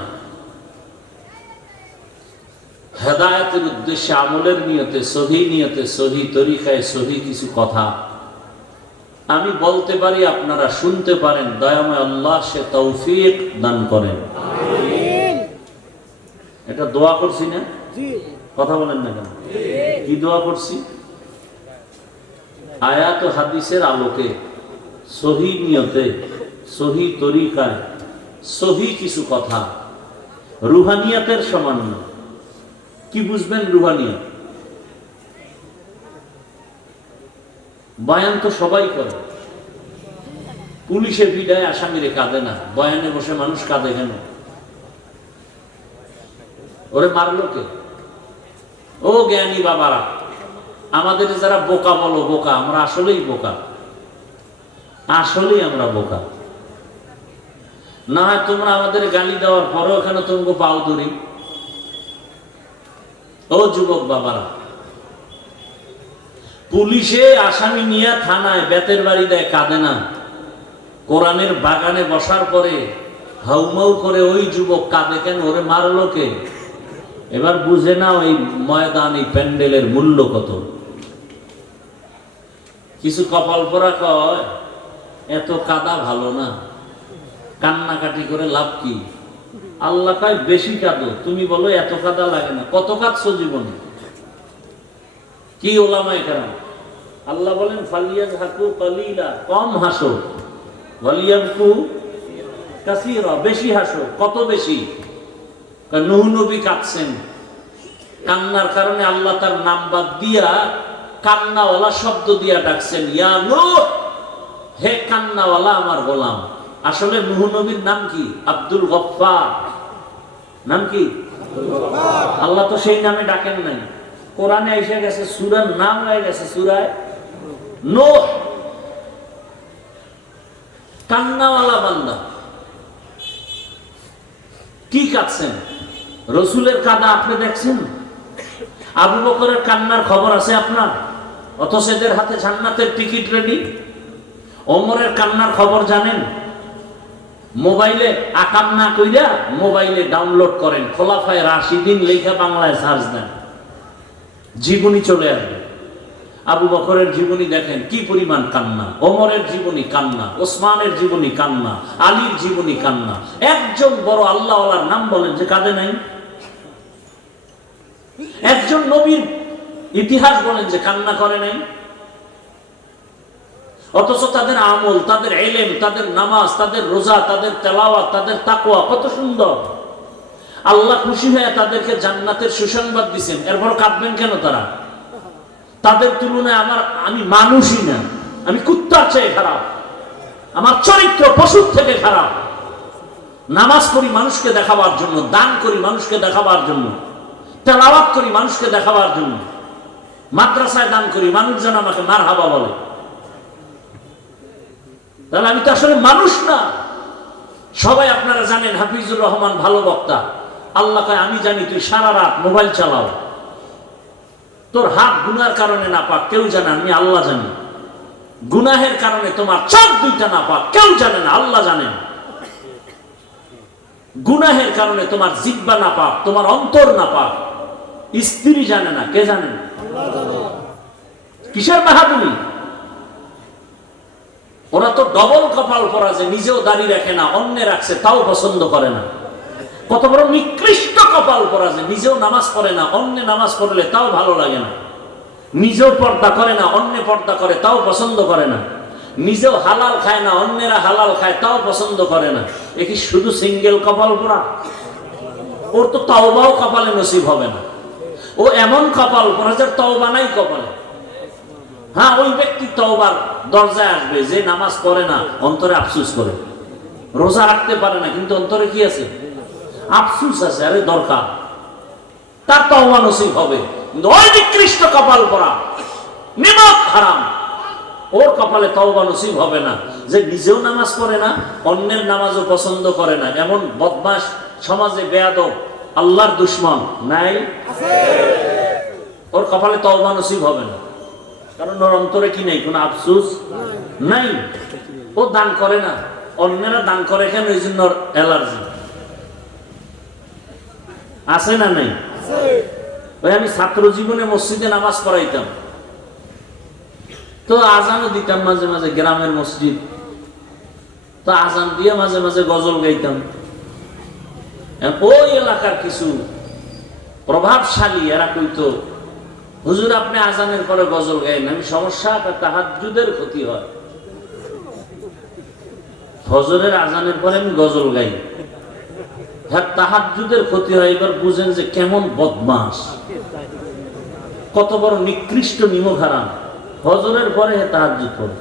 হেদায়েতের উদ্দেশ্যে, আমলের নিয়তে, সহি নিয়তে, সহি তরিকায়, সহি কিছু কথা আমি বলতে পারি, আপনারা শুনতে পারেন। দয়াময় আল্লাহ সে তৌফিক দান করেন। এটা দোয়া করছি না? কথা বলেন না কেন? কি দোয়া করছি? আয়াত ও হাদিসের আলোকে, সহি নিয়তে, সহি তরিকায়, সহি কিছু কথা, রুহানিয়াতের সামান্য। কি বুঝবেন রুহানিয়াত? বয়ান তো সবাই করে। পুলিশে ভিড়ায় আসামিরে কাঁদে না, বয়ানে বসে মানুষ কাঁদে কেন? ওরে মারলো কে? ও জ্ঞানী বাবারা, আমাদের যারা বোকা বলো বোকা, আমরা আসলেই বোকা, আসলেই আমরা বোকা। না হয় তোমরা আমাদের গালি দেওয়ার পরেও এখানে তোমাকে পাও ধরি। ও যুবক বাবারা, পুলিশে আসামি নিয়ে থানায় বেতের বাড়ি দেয়, কাঁদে না। কোরআনের বাগানে বসার পরে হাউমাউ করে ওই যুবক কাঁদে কেন? ওরে মারলো কে? এবার বুঝে না ওই ময়দান, এই প্যান্ডেলের মূল্য কত। কিছু কপাল পরা কয় এত কাদা ভালো না, কান্নাকাটি করে লাভ কি? আল্লাহ কয় বেশি কাঁদো। তুমি বলো এত কাদা লাগে না। কত কাঁদছো জীবনে? কি উলামায়ে কেরাম? আল্লাহ বলেন ফালিয়াযহাকু কালিলা, কম হাসো, ওয়ালিয়াবকু কাসীরা, বেশি হাসো। কত বেশি? নূহ নবী কাঁদছেন, কান্নার কারণে আল্লাহ তার নাম বাদ দিয়া কান্নাওয়ালা শব্দ দিয়া ডাকছেন, ইয়া নূহ, হে কান্নাওয়ালা আমার গোলাম। আসলে নূহ নবীর নাম কি? আব্দুল গফফার। নাম কি? আল্লাহ তো সেই নামে ডাকেন নাই। কোরআনে এসে গেছে, সূরার নাম হয়ে গেছে সূরায়ে নূহ। কান্নাওয়ালা বান্দা। কি কাঁদছেন? রসুলের কাঁদা আপনি দেখছেন? আবু বকরের কান্নার খবর আছে আপনার? অথচ এদের হাতে জান্নাতের টিকিট রেডি। ওমরের কান্নার খবর জানেন? মোবাইলে আকাম না কইরা মোবাইলে ডাউনলোড করেন, খোলাফায়ে রাশিদিন লেখা বাংলায় সার্চ দেন, জীবনী চলে আসবে। আবু বকরের জীবনী দেখেন, কি পরিমাণ কান্না। ওমরের জীবনী কান্না, ওসমানের জীবনী কান্না, আলীর জীবনী কান্না। একজন বড় আল্লাহওয়ালার নাম বলেন যে কাঁদে নাই? একজন নবীর ইতিহাস বলেন যে কান্না করে নাই? অথচ তাদের আমল, তাদের ইলম, তাদের নামাজ, তাদের রোজা, তাদের তেলাওয়াত, তাদের তাকওয়া কত সুন্দর। আল্লাহ খুশি হয়ে তাদেরকে জান্নাতের সুসংবাদ দিবেন, এরপর কাঁদবেন কেন তারা? তাদের তুলনায় আমি মানুষই না, আমি কুত্তার চেয়ে খারাপ, আমার চরিত্র পশুর থেকে খারাপ। নামাজ পড়ি মানুষকে দেখাবার জন্য, দান করি মানুষকে দেখাবার জন্য, তেলাওয়াত করি মানুষকে দেখাবার জন্য, মাদ্রাসায় দান করি মানুষ যেন আমাকে মারহাবা বলে। তাহলে আমি তো আসলে মানুষ না। সবাই আপনারা জানেন হাফিজুর রহমান ভালো বক্তা। আল্লাহ কয়, আমি জানি তুই সারা রাত মোবাইল চালাও, তোর হাত গুনার কারণে না পাক কেউ জানে, আমি আল্লাহ জানি। গুনাহের কারণে তোমার চোখ দুইটা না পাক কেউ জানে না, আল্লাহ জানেন। গুনাহের কারণে তোমার জিহ্বা না পাক, তোমার অন্তর না পাক স্ত্রী জানে না, কে জানে? কিসের বাহাদুরি? ওরা তো ডবল কপাল পরা, যে নিজেও দাড়ি রাখে না, অন্য রাখছে তাও পছন্দ করে না। কত বড় নিকৃষ্ট কপাল পরা, যে নিজেও নামাজ পড়ে না, অন্য নামাজ পড়লে তাও ভালো লাগে না। নিজেও পর্দা করে না, অন্য পর্দা করে তাও পছন্দ করে না। নিজেও হালাল খায় না, অন্যেরা হালাল খায় তাও পছন্দ করে না। এ কি শুধু সিঙ্গেল কপাল পরা? ওর তো তওবাও কপালে নসিব হবে না। ও এমন কপাল পরা যার তওবা নাই কপালে। হ্যাঁ, ওই ব্যক্তি তওবার দরজায় আসবে যে নামাজ পড়ে না, অন্তরে আফসোস করে। রোজা রাখতে পারে না, কিন্তু অন্তরে কি আছে? আফসোস আছে। আরে দরকার, তার তওবা নসিব হবে। কিন্তু ওই নিকৃষ্ট কপাল পরা, নিমক হারাম, ওর কপালে তওবা নসিব হবে না। যে নিজেও নামাজ পড়ে না, অন্যের নামাজও পছন্দ করে না, এমন বদমাশ সমাজে বেয়াদব, আল্লাহর দুশমন নাই? ওর কপালে তওবা নসিব হবে না, কারণ ওর অন্তরে কি নেই? কোনো আফসোস নাই। ও দান করে না, অন্যেরা দান করে কেন? এই জন্য অ্যালার্জি আছে না নাই? ওই আমি ছাত্র জীবনে মসজিদে নামাজ পড়াইতাম, তো আজানও দিতাম মাঝে মাঝে, গ্রামের মসজিদ তো আজান দিয়ে মাঝে মাঝে গজল গাইতাম। ওই এলাকার কিছু প্রভাবশালী এরা কইতো, হুজুর আপনি আজানের পরে গজল গাইন। আমি, সমস্যা, তাহাজ্জুদের ক্ষতি হয়। ফজরের আজানের পরে আমি গজল গাই, হ্যাঁ তাহাজ্জুদের ক্ষতি হয়। এবার বুঝেন যে কেমন বদমাস, কত বড় নিকৃষ্ট নিমক হারাম। ফজরের পরে তাহাজ্জুদ পড়ে।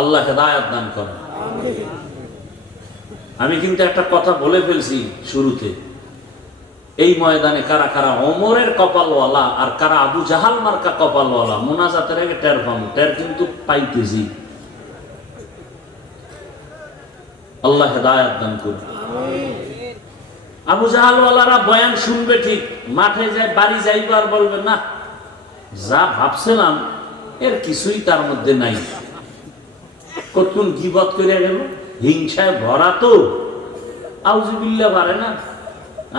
আল্লাহ হেদায়েত দান করেন। আমি কিন্তু একটা কথা বলে ফেলছি শুরুতে, এই ময়দানে কারা কারা ওমরের কপালওয়ালা আর কারা আবু জাহাল মার্কা কপালওয়ালা, মোনাজাতের আগে টের পাবো, টের কিন্তু পাইতেছি। আল্লাহ হেদায়েত দান করুন। আবু জাহালওয়ালারা বয়ান শুনবে ঠিক, মাঠে যায় বাড়ি যাইবার বলবে না, যা ভাবছিলাম এর কিছুই তার মধ্যে নাই। কতক্ষণ গীবত করে গেল, হিংসায় ভরা তো, আউযুবিল্লাহ পারে না।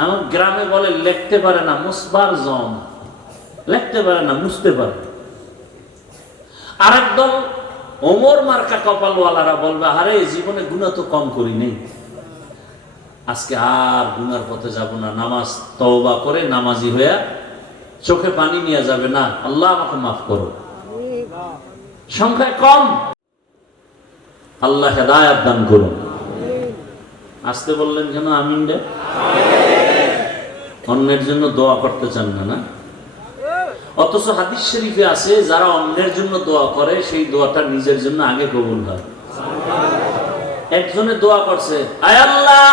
আমার গ্রামে বলে লিখতে পারে না, মুসবার জম, লিখতে পারে না, মুছতে পারে। আরেক দল ওমর মার্কা কপালওয়ালারা বলবে, আরে জীবনে গুনাহ তো কম করি নেই, আজকে আর গুনার পথে যাব না, নামাজ তওবা করে নামাজি হয়ে চোখে পানি নিয়ে যাবে না, আল্লাহ আমাকে মাফ করো। সংখ্যায় কম, আল্লাহ হেদায়েত দান করুন। আসতে বললেন কেন? আমিন রে। অন্যের জন্য দোয়া করতে চান না, না? অথচ হাদিস শরীফে আছে যারা অন্যের জন্য দোয়া করে সেই দোয়াটা নিজের জন্য আগে কবুল হয়। একজনে দোয়া করছে, আয় আল্লাহ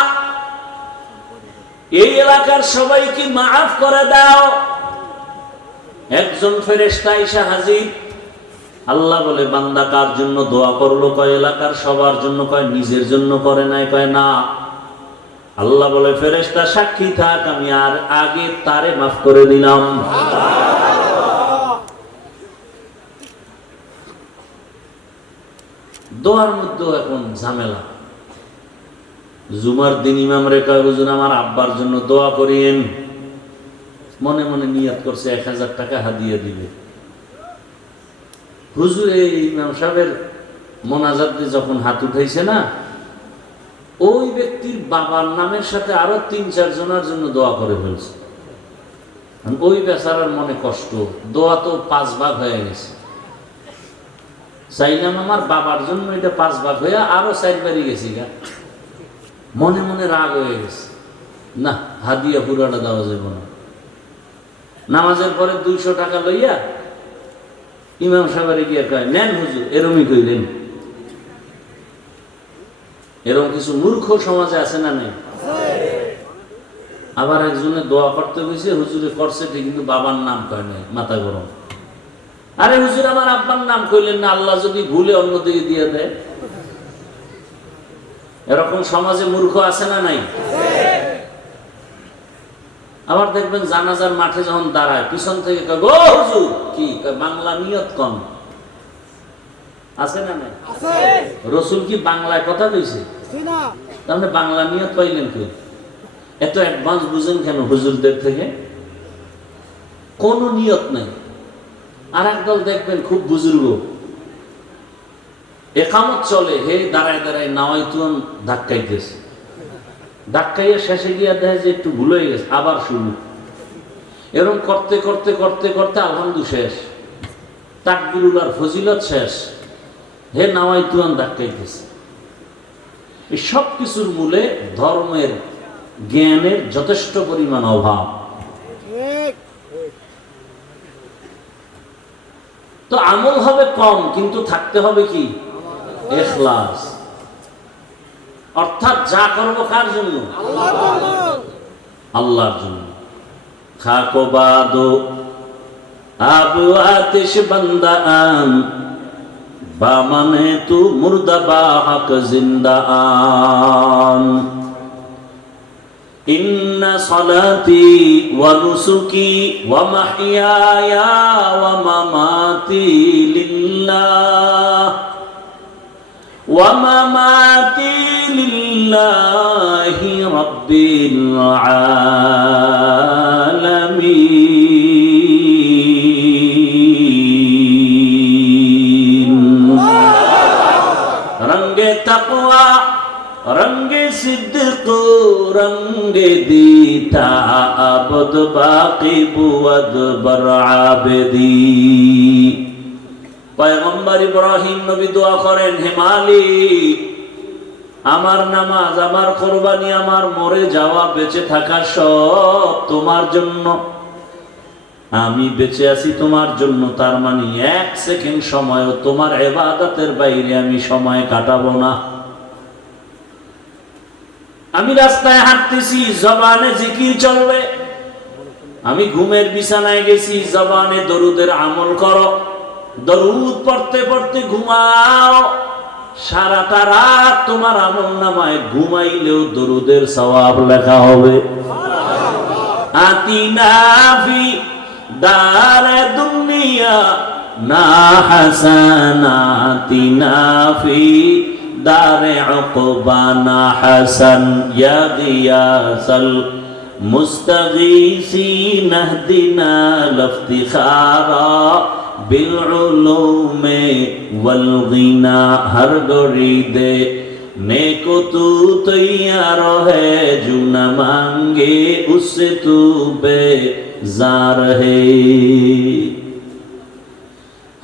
এই এলাকার সবাইকে মাফ করে দাও। একজন ফেরেশতা এসে হাজির। আল্লাহ বলে, বান্দা কার জন্য দোয়া করলো? কয় এলাকার সবার জন্য। কয় নিজের জন্য করে নাই? কয় না। আল্লাহ বলে, ফেরেশতা সাক্ষী থাক, আমি আর আগে তারে মাফ করে দিলাম। দোয়ার মধ্যে এখন ঝামেলা। জুমার দিন ইমাম রেখা হুজুর আমার আব্বার জন্য দোয়া করিয়েন। মনে মনে নিয়ত করছে 1000 টাকা হাদিয়া দিবে। হুজুর এই ইমাম সাহেবের মোনাজাত দিয়ে যখন হাত উঠাইছে না, ওই ব্যক্তির বাবার নামের সাথে আরো 3-4 জনের জন্য দোয়া করে ফেলছে। ওই বেচারার মনে কষ্ট, দোয়া তো 5 ভাগ হয়ে গেছে। চাইলাম আমার বাবার জন্য, এটা 5 ভাগ হয়ে আরো 4 বারই গেছি গা। মনে মনে রাগ হয়ে গেছে, না হাদিয়া পুরাটা দেওয়া যাবে না। নামাজের পরে 200 টাকা লইয়া ইমাম সাহেবের গিয়ে কয়, নেন হুজুর। এরমই কইলেন। এরকম কিছু মূর্খ সমাজে আছে না নেই? আবার একজনে দোয়া করতে গেছে, হুজুরে করছে ঠিক কিন্তু বাবার নাম কয় নাই, মাথা গরম। আরে হুজুর আমার আব্বার নাম কইলেন না, আল্লাহ যদি ভুলে অন্যদিকে দিয়ে দেয়। এরকম সমাজে মূর্খ আছে না নাই? আবার দেখবেন জানাজার মাঠে যখন দাঁড়ায়, পিছন থেকে কয়, ও হুজুর কি বাংলা নিয়ত কম আছে না নাই? রসুল কি বাংলায় কথা কইছে? তাহলে বাংলা নিয়ত পাইলেন কি? এত অ্যাডভান্স বুঝেন কেন হুজুরদের থেকে? কোন নিয়ত নাই। আর একদল দেখবেন খুব বুজুর্গ, একামত চলে, হে দাঁড়ায় দাঁড়ায় নাওয়াইতুন ধাক্কাইতেছে। ধাক্কাইয়া শেষে গিয়া দেখে যে একটু ভুল হয়ে গেছে, আবার শুরু। এরকম করতে করতে করতে করতে আলহামদুলিল্লাহ শেষ, তাকবীরুল আর ফজিলত শেষ, হে নাওয়াইতুন ধাক্কাইতেছে। এই সব কিছুর মূলে ধর্মের জ্ঞানের যথেষ্ট পরিমাণ অভাব। তো আমল হবে কম, কিন্তু থাকতে হবে কি? ইখলাস। অর্থাৎ যা করবো কার জন্য? আল্লাহর জন্য। খাকো বাদো আবু আতিশ বান্দা আন, বা মানে তু মুর্দা বা হক জিন্দা আন। ইন্না সালাতি ওয়া নুসুকি ওয়া মাহইয়ায়া ওয়া মামাতি লিল্লাহ ওয়া মামাতি লিল্লাহি রাব্বিল আলামিন। রঙ্গে তাকওয়া রঙ্গে সিদ্দিক রঙ্গে দীতা আবদ বাকি বুয়াদ বরআবেদি। পয়গম্বর ইব্রাহিম নবী দোয়া করেন, হে মালিক আমার নামাজ, আমার কুরবানি, আমার মরে যাওয়া, বেঁচে থাকা সব তোমার জন্য। আমি বেঁচে আছি তোমার জন্য, তার মানে 1 সেকেন্ড সময়ও তোমার ইবাদতের বাইরে আমি সময় কাটাবো না। আমি রাস্তায় হাঁটতেছি, জবানে জিকির চলবে। আমি ঘুমের বিছানায় গেছি, জবানে দরুদের আমল করো। দরুদ পড়তে পড়তে ঘুমাও, সারাটা রাত তোমার আমল নামায় ঘুমাইলেও দরুদের সওয়াব লেখা হবে। আতিনা ফি দারে দুনিয়া না হাসানাতিনা ফি দারে উকবানা হাসান। ইয়া গিয়াসাল মুস্তাগীসিন ইহদিনা লিফতিখারা বিল উলুমে ওয়াল গিনা। হর গরিদে नेको तू तैयार है, जो न मांगे उससे तू बेजार है।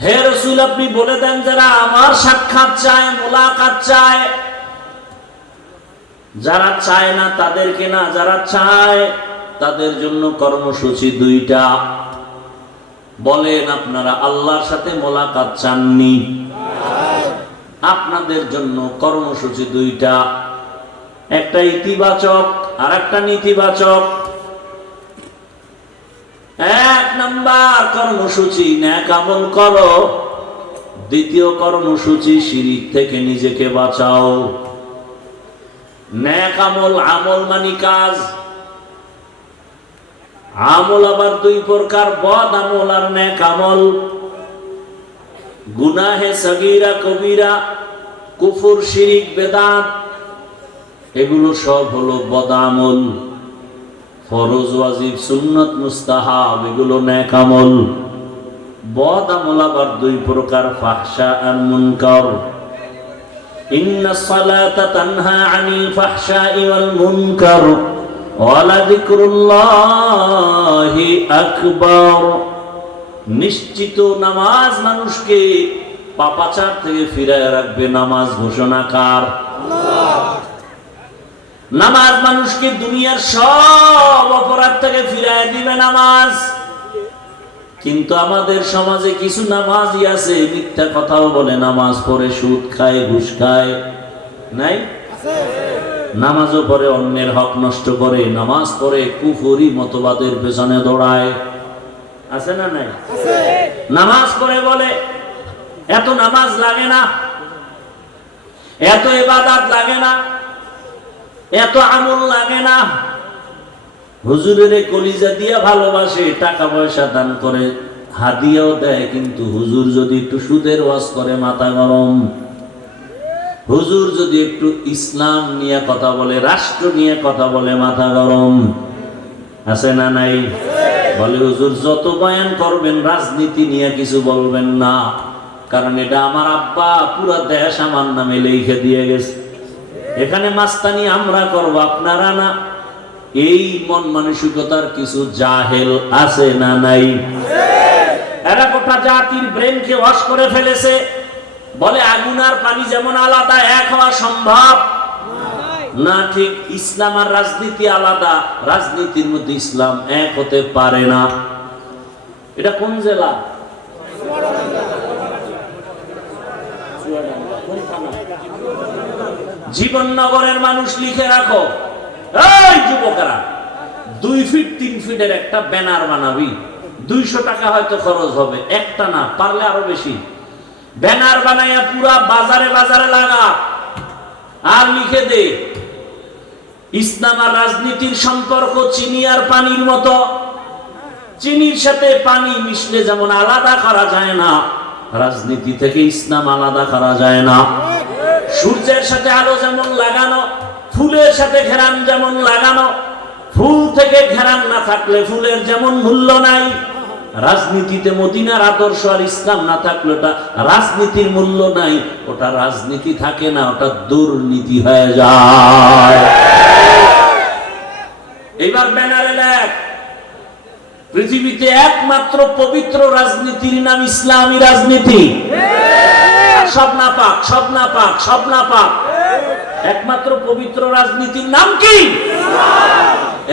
হে রাসূল, আপনি বলে দেন যারা আমার সাক্ষাৎ চায়, মোলাকাত চায়, যারা চায় না তাদেরকে না, যারা চায় তাদের জন্য কর্মসূচি দুইটা। বলেন আপনারা আল্লাহর সাথে মোলাকাত চাননি? আপনাদের জন্য কর্মসূচি দুইটা, একটা ইতিবাচক আর একটা নেতিবাচক। এক নাম্বার কর্মসূচি নেক আমল করো, দ্বিতীয় কর্মসূচি শিরিক থেকে নিজেকে বাঁচাও। নেক আমল, আমল মানে কাজ। আমল আবার দুই প্রকার, বদ আমল আর নেক আমল। গুনাহে সগীরা কবিরা, কুফর শিরিক বেদাত, এগুলো সব হলো বদ আমল। ফরজ ওয়াজিব সুন্নাত মুস্তাহাব এগুলো নেক আমল। বদ আমল আবার দুই প্রকার, ফাহশা আর মুনকার। ইন্নাস সালাতা তানহা আনিল ফাহশাই ওয়াল মুনকার ওয়া লাযিকরুল্লাহি আকবার। নিশ্চিত নামাজ মানুষকে পাপাচার থেকে ফিরায় রাখবে। নামাজ ঘোষণাকার। নামাজ মানুষকে দুনিয়ার সব অপরাধ থেকে ফিরায় দিবে নামাজ। কিন্তু আমাদের সমাজে কিছু নামাজি আছে, মিথ্যা কথাও বলে, নামাজ পড়ে সুদ খায়, ঘুষ খায়। নাই? নামাজও পড়ে অন্যের হক নষ্ট করে, নামাজ পড়ে কুফরি মতবাদের পেছনে দৌড়ায়। আছে না নাই? নামাজ পড়ে বলে এত নামাজ লাগে না, এত ইবাদত লাগে না, এত আমল লাগে না। হুজুরের কলিজা দিয়া ভালোবাসে, টাকা পয়সা দান করে, হাদিয়াও দেয়, কিন্তু হুজুর যদি একটু সুদের ওয়াজ করে মাথা গরম। হুজুর যদি একটু ইসলাম নিয়ে কথা বলে, রাষ্ট্র নিয়ে কথা বলে, মাথা গরম। আছে না নাই? বলে হুজুর যত বয়ান করবেন রাজনীতি নিয়ে কিছু বলবেন না, কারণ এটা আমার আব্বা পুরা দেশ আমার নামে লিখে দিয়ে গেছে, এখানে মাস্তানি আমরা করব, আপনারা না। এই মন মানসিকতার কিছু জাহেল আছে না নাই? এরা গোটা জাতির ব্রেনকে ওয়াশ করে ফেলেছে। বলে আগুন আর পানি যেমন আলাদা, এক হওয়া সম্ভব না। ঠিক ইসলাম আর রাজনীতি আলাদা, রাজনীতির মধ্যে ইসলাম এক হতে পারে না। এটা কোন জেলা? জীবননগরের মানুষ লিখে রাখো, এই যুবকেরা 2 ফিট 3 ফিটের একটা ব্যানার বানাবি, 200 টাকা হয়তো খরচ হবে, একটা না পারলে আরো বেশি। ব্যানার বানাইয়া পুরা বাজারে বাজারে লাগা, আর লিখে দে ইসলাম আর রাজনীতির সম্পর্ক চিনি আর পানির মতো। চিনির সাথে পানি মিশলে যেমন আলাদা করা যায় না, রাজনীতি থেকে ইসলাম আলাদা করা যায় না। সূর্যের সাথে আলো যেমন লাগানো, ফুলের সাথে ঘেরান যেমন লাগানো, ফুল থেকে ঘেরান না থাকলে ফুলের যেমন মূল্য নাই, রাজনীতিতে মদিনার আদর্শ আর ইসলাম না থাকলে ওটা রাজনীতির মূল্য নাই, ওটা রাজনীতি থাকে না, ওটা দুর্নীতি হয়ে যায়। এবার ব্যানারে লেখ, পৃথিবীতে একমাত্র পবিত্র রাজনীতির নাম ইসলামী রাজনীতি। সব না পাক, সব না পাক, সব না পাক। একমাত্র পবিত্র রাজনীতির নাম কি?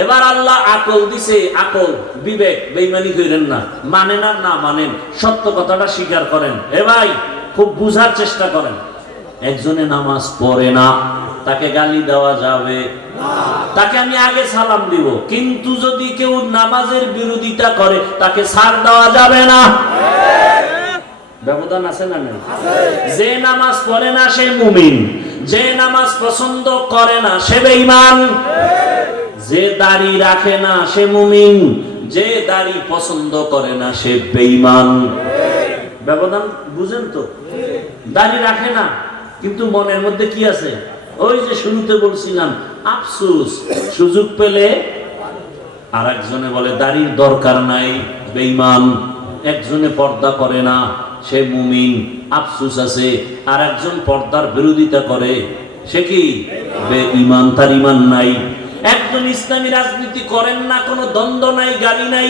এবার আল্লাহ আকল দিছে, আকল বিবেক, বেঈমানি করেন না, মানেন আর না মানেন, সত্য কথাটা স্বীকার করেন। এ ভাই খুব বুঝার চেষ্টা করেন। একজনে নামাজ পড়ে না, তাকে গালি দেওয়া যাবে না, তাকে আমি আগে সালাম দিব, কিন্তু যদি কেউ নামাজের বিরোধিতা করে তাকে ছাড় দেওয়া যাবে না। ব্যবধান আছে না নাই? যে নামাজ পড়ে না সে মুমিন, যে নামাজ পছন্দ করে না সে বেঈমান। যে দাড়ি রাখে না সে মুমিন, যে দাড়ি পছন্দ করে না সে বেঈমান। ব্যবধান বুঝেন তো? দাড়ি রাখে না, কিন্তু মনের মধ্যে কি আছে? ওই যে শুরুতে বলছিলাম, আফসোস, সুযোগ পেলে। আর একজনে বলে দাড়ির দরকার নাই, বেঈমান। একজনে পর্দা করে না, সে মুমিন, আফসোস আছে। আর একজন পর্দার বিরোধিতা করে, সে কি? বেঈমান, তার ঈমান নাই। একজন ইসলামী রাজনীতি করেন না, কোনো দ্বন্দ্ব নাই, গালি নাই,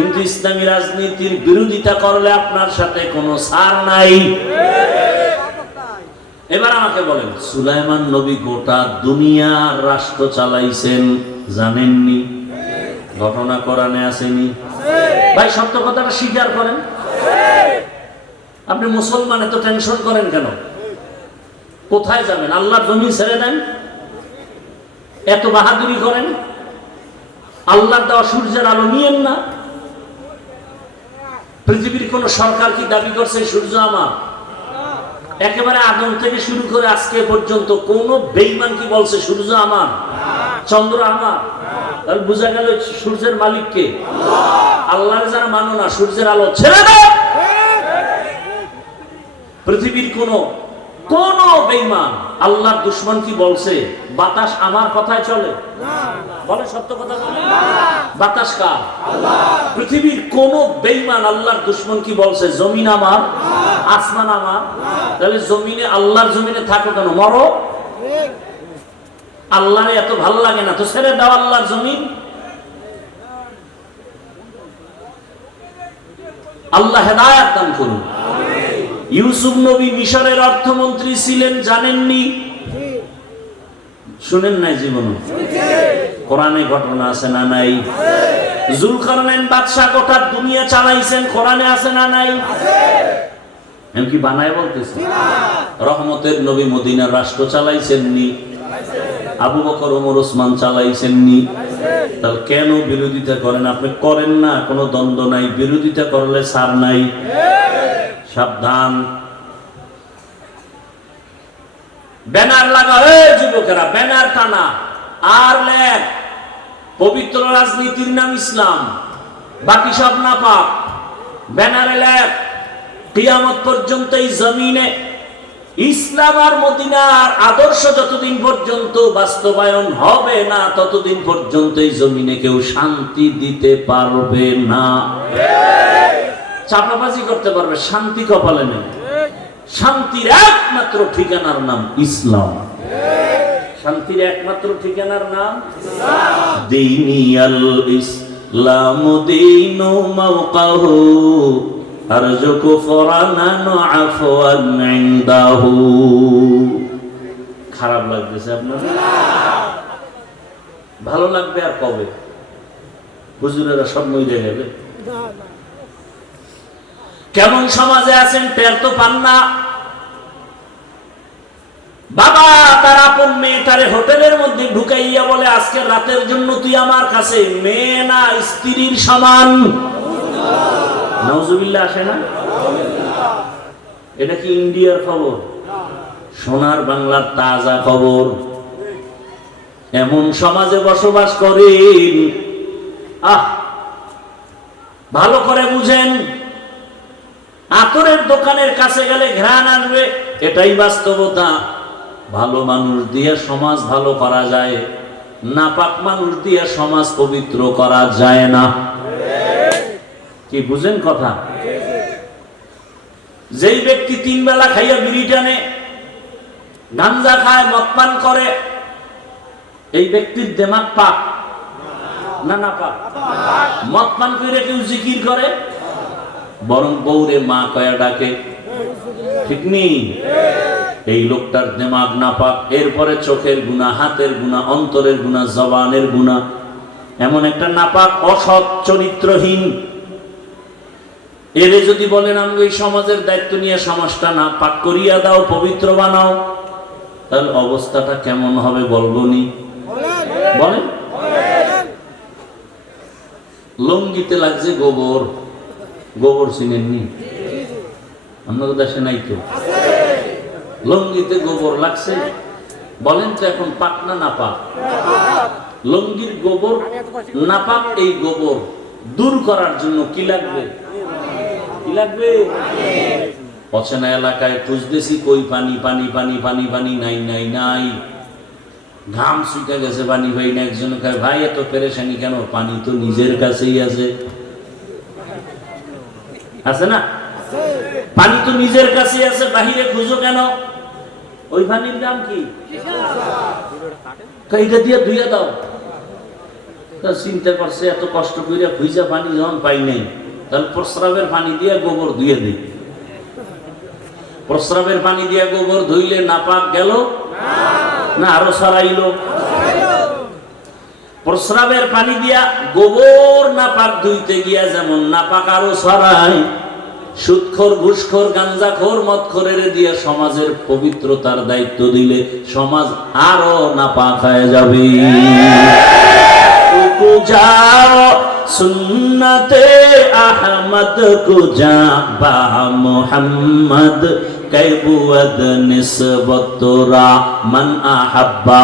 কিন্তু ইসলামী রাজনীতির বিরোধিতা করলে আপনার সাথে কোনো ছাড় নাই। এবার আমাকে বলেন, সুলাইমান নবী গোটা দুনিয়ার রাষ্ট্র চালাইছেন, জানেননি? ঘটনা কোরআনে আসেনি? ভাই সত্য কথাটা স্বীকার করেন। আপনি মুসলমান এত টেনশন করেন কেন? কোথায় যাবেন? আল্লাহর জমি ছেড়ে দেন, এত বাহাদুরি করেন? আল্লাহর দেওয়া সূর্যের আলো নিয়েন না? পৃথিবীর কোন সরকার কি দাবি করছে সূর্য আমার? একেবারে আদম থেকে শুরু করে আজকে পর্যন্ত কোন বেঈমান কি বলছে সূর্য আমার, চন্দ্র আমার? তাহলে বোঝা গেল সূর্যের মালিক কে? আল্লাহর যারা মানো না, সূর্যের আলো ছেড়ে দাও। পৃথিবীর কোন বেঈমান আল্লাহর দুশমন কি বলছে বাতাস আমার কথায় চলে? বলে সত্য কথা বলে। বাতাস কার? পৃথিবীর কোন বেঈমান আল্লাহর দুশমন কি বলছে জমিন আমার, আসমান আমার? তাহলে জমিনে, আল্লাহর জমিনে থাকো কেন? মরো। আল্লাহরে এত ভালো লাগে না তো ছেড়ে দাও আল্লাহর জমিন। আল্লাহ হেদায়েত দান করুন। ইউসুফ নবী মিশরের অর্থমন্ত্রী ছিলেন, জানেননি? শুনেন নাই জীবনে? কোরআনে ঘটনা আছে না নাই? জুলকারনাইন বাদশা গোটা দুনিয়া চালাইছেন, কোরআনে আছে না নাই? এমনকি বানায় বলতেছে। রহমতের নবী মদিনার রাষ্ট্র চালাইছেননি? আবু বকর ওমর ওসমান চালাইছেননি? তাহলে কেন বিরোধিতা করেন? আপনি করেন না, কোনো দ্বন্দ্ব নাই। বিরোধিতা করলে ছাড় নাই। সাবধান। ব্যানার লাগা, যুবকেরা ব্যানার টানা আর লেখ পবিত্র রাজনীতির নাম ইসলাম, বাকি সব নাপাক। ব্যানারে লেখ কিয়ামত পর্যন্ত এই জমিনে ইসলাম আর মদিনার আদর্শ যতদিন পর্যন্ত বাস্তবায়ন হবে না, ততদিন পর্যন্ত এই জমিনে কেউ শান্তি দিতে পারবে না। চাপাবাজি করতে পারবে, শান্তি কপালে নেই। শান্তির একমাত্র ঠিকানার নাম ইসলাম। শান্তির একমাত্র ঠিকানার নাম দীনিয়াল ইসলাম দীনু মাওকাহু আরজুকু ফরানান আফওয়ান ইনদাহু। খারাপ লাগতেছে আপনার? ভালো লাগবে আর কবে? হুজুরেরা সব মইরে গেলে। কেমন সমাজে আছেন টের তো পান না। বাবা তার আপন মেয়েটারে হোটেলের মধ্যে ঢুকাইয়া বলে আজকে রাতের জন্য তুই আমার কাছে, মেয়ে না স্ত্রীর সমান। নাউজুবিল্লাহ আসে না? এটা কি ইন্ডিয়ার খবর? সোনার বাংলার তাজা খবর। এমন সমাজে বসবাস করেন। ভালো করে বুঝেন, আতরের দোকানের কাছে গেলে ঘ্রাণ আসবে, এটাই বাস্তবতা। ভালো মানুষ দিয়ে সমাজ ভালো করা যায়, নাপাক মানুষ দিয়ে সমাজ পবিত্র করা যায় না। কি বুঝেন কথা? যেই ব্যক্তি 3 বেলা খাইয়া বিড়ি টানে, গাঞ্জা খায়, মদ পান করে, এই ব্যক্তির দিমাগ পাক না না পাক? মদ পান করে কেউ জিকির করে, বরং বউরে মা কয়া ডাকে, ঠিক নেই? এই লোকটার দিমাগ নাপাক। এরপরে চোখের গুনাহ, হাতের গুনাহ, অন্তরের গুনাহ, জবানের গুনাহ। এমন একটা নাপাক, অসৎ, চরিত্রহীন। এরে যদি বলেন আমি এই সমাজের দায়িত্ব নিয়ে সমাজটা না পাক করিয়া দাও, পবিত্র বানাও, তাহলে অবস্থাটা কেমন হবে বলবো নি? বলেন। লঙ্গিতে লাগছে গোবর। গোবর চিনেননি? আপনাদের দেশে নাই তো? লঙ্গিতে গোবর লাগছে, বলেন তো এখন পাক না নাপাক? লঙ্গির গোবর নাপাক। এই গোবর দূর করার জন্য কি লাগবে? কি লাগবে? অচেনা এলাকায় খুঁজতেছি, কই পানি পানি পানি পানি পানি, নাই নাই নাই। ঘাম শুকে গেছে, পানি ভাই না। একজন কয় ভাই এত পেরেশানি কেন? পানি তো নিজের কাছেই আছে। আছে না? পানি তো নিজের কাছেই আছে, বাহিরে খুঁজো কেন? ওই পানির দাম কি? এটা দিয়ে ধুয়ে দাও। তা চিন্তা করছে এত কষ্ট করে খুঁজা পানি যখন পাই নাই, তাহলে প্রস্রাবের পানি দিয়ে গোবর ধুয়ে দিই। প্রস্রাবের পানি দিয়ে গোবর ধুইলে নাপাক গেল না আরো ছড়াইলো? প্রস্রাবের পানি দিয়া গোবর নাপাক ধুইতে গিয়া যেমন নাপাক আরো ছড়ায়, সুদখোর, ঘুষখোর, গাঞ্জাখোর, মদখোরের দিয়ে সমাজের পবিত্রতার দায়িত্ব দিলে সমাজ আরো নাপাক হয়ে যাবে। যাও সুন্নতে আহমদ কুজা বা মুহাম্মদ कैबुअद निस्बत रा मन अहब्बा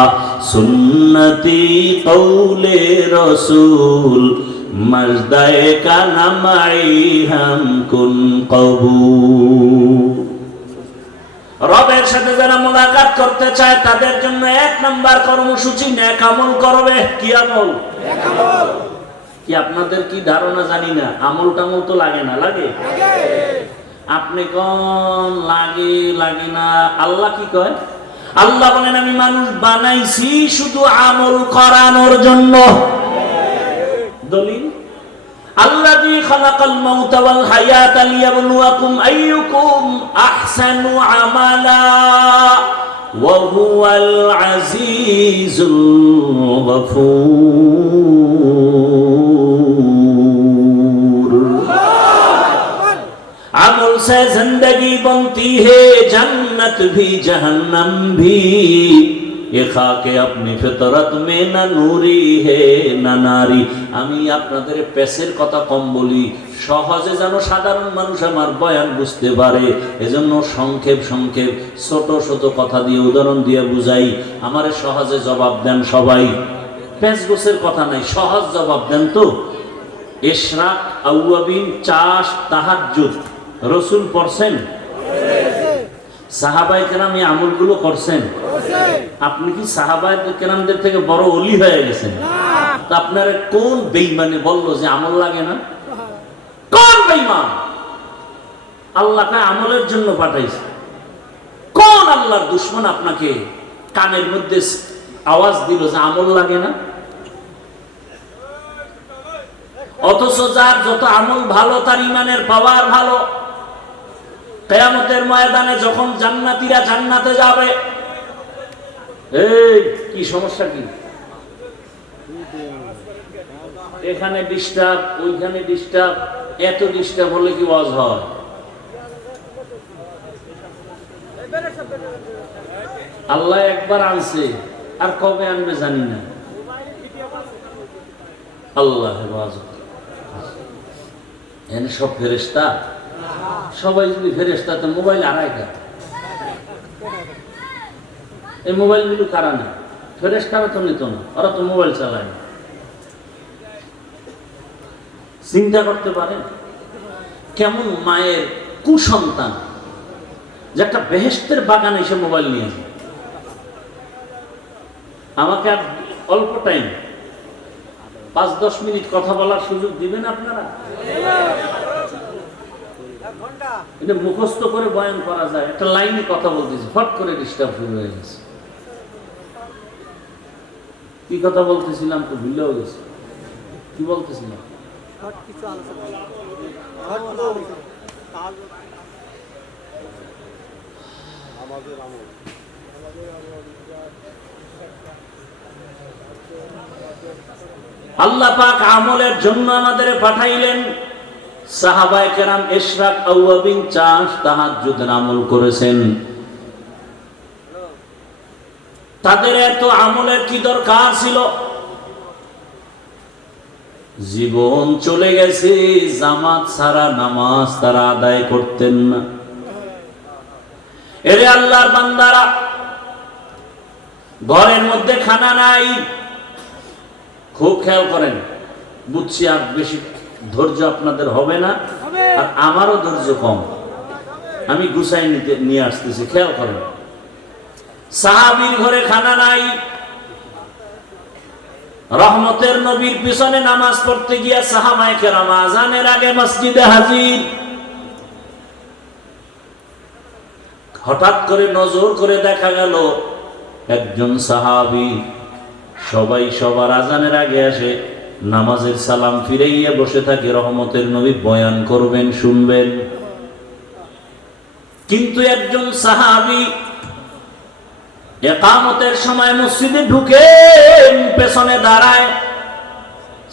सुन्नती कौले रसूल मजदाए का नमाई हम कुन कबूल। রবের সাথে যারা মুলাকাত করতে চায় তাদের জন্য এক নাম্বার কর্মসূচি নেক আমল করবে। কি আমল? কি আপনাদের কি ধারণা জানি না, আমল টামল তো লাগে না? লাগে। আপনি কোন লাগে লাগে না? আল্লাহ কি কয়? আল্লাহ বলেন আমি মানুষ বানাইছি শুধু আমল করানোর জন্য। দলিল আল্লাযী খালাকাল মাউতা ওয়াল হায়াতা লিয়াবলুয়াকুম আইয়ুকুম আহসানু আমালা ওয়া হুয়াল আজিজুল গফুর। अमल से जिंदगी बनती है जन्नत भी जहन्नम भी, ये खाके अपनी फितरत में न नूरी है न नारी। আমি আপনাদের পেশের কথা কম বলি, সহজে যেন সাধারণ মানুষ আমার বয়ান বুঝতে পারে, এজন্য সংক্ষেপ সংক্ষেপ ছোট ছোট কথা দিয়ে উদাহরণ দিয়ে বুঝাই। আমারে সহজে জবাব দেন সবাই, পেশ গোছের কথা নাই, সহজ জবাব দেন তো। ইশরাক, আউয়াবিন, চাষ, তাহাজ্জুদ রসুল পড়ছেন? সাহাবায়ে কেরাম এই আমলগুলো করছেন? আপনি কি সাহাবায়ে কেরামদের থেকে বড় ওলি হয়ে গেছেন? তা আপনার কোন বেঈমানে বললো যে আমল লাগে না? কোন বেঈমান? আল্লাহকে আমলের জন্য পাঠাইছে। কোন আল্লাহর দুশমন আপনাকে কানের মধ্যে আওয়াজ দিল যে আমল লাগে না? অথচ যার যত আমল ভালো তার ইমানের পাওয়ার ভালো। কিয়ামতের ময়দানে যখন জান্নাতীরা জান্নাতে যাবে, এই কি সমস্যা কি? এখানে ডিস্টার্ব, ওইখানে ডিস্টার্ব, এত ডিস্টার্ব হলে কি ওয়াজ হয়? আল্লাহ একবার আনছে, আর কবে আনবে জানি না। আল্লাহ হেফাজত। এখানে সব ফেরেশতা, সবাই যদি ফেরেশতা তো মোবাইল আড়াইটা, এই মোবাইলগুলো কারা না? ফেরেশতারা তো নিত না, ওরা তো মোবাইল চালায় না। চিন্তা করতে পারেন কেমন মায়ের কুসন্তান যে একটা বেহেশতের বাগানে এসে মোবাইল নিয়ে যায়। আমাকে আর অল্প টাইম 5-10 মিনিট কথা বলার সুযোগ দিবেন আপনারা? এটা মুখস্থ করে বয়ান করা যায়, একটা লাইনে কথা বলতেছি, ফট করে ডিস্টার্ব শুরু হয়ে গেছে। কি কথা বলতেছিলাম তো ভুলেও গেছে। কি বলতেছিলাম? আল্লাহ পাক আমলের জন্য আমাদের পাঠাইলেন। সাহাবায়ে কেরাম ইশরাক, আওয়াবিন, চাষ, তাহাজ্জুদের আমল করেছেন। তাদের এত আমলের কি দরকার ছিল? জীবন চলে গেছে, জামাত ছাড়া নামাজ তারা আদায় করতেন না। এরে আল্লাহর বান্দারা, ঘরের মধ্যে খানা নাই, খুব খেয়াল করেন। বুঝছি আর বেশি ধৈর্য আপনাদের হবে না, আর আমারও ধৈর্য কম, আমি গুছাই নিয়ে আসতেছি, খেয়াল করেন। সাহাবীর ঘরে খানা নাই, রহমতের নবীর পিছনে নামাজ পড়তে গিয়া সাহাবায়ে কেরাম আযানের আগে মসজিদে হাজির। হঠাৎ করে নজর করে দেখা গেল একজন সাহাবী সবাই সবার আযানের আগে আসে, নামাজের সালাম ফিরাইয়া বসে থাকে, রহমতের নবী বয়ান করবেন, শুনবেন। কিন্তু একজন সাহাবী ইকামতের সময় মসজিদে ঢুকে পেছনে দাঁড়ায়,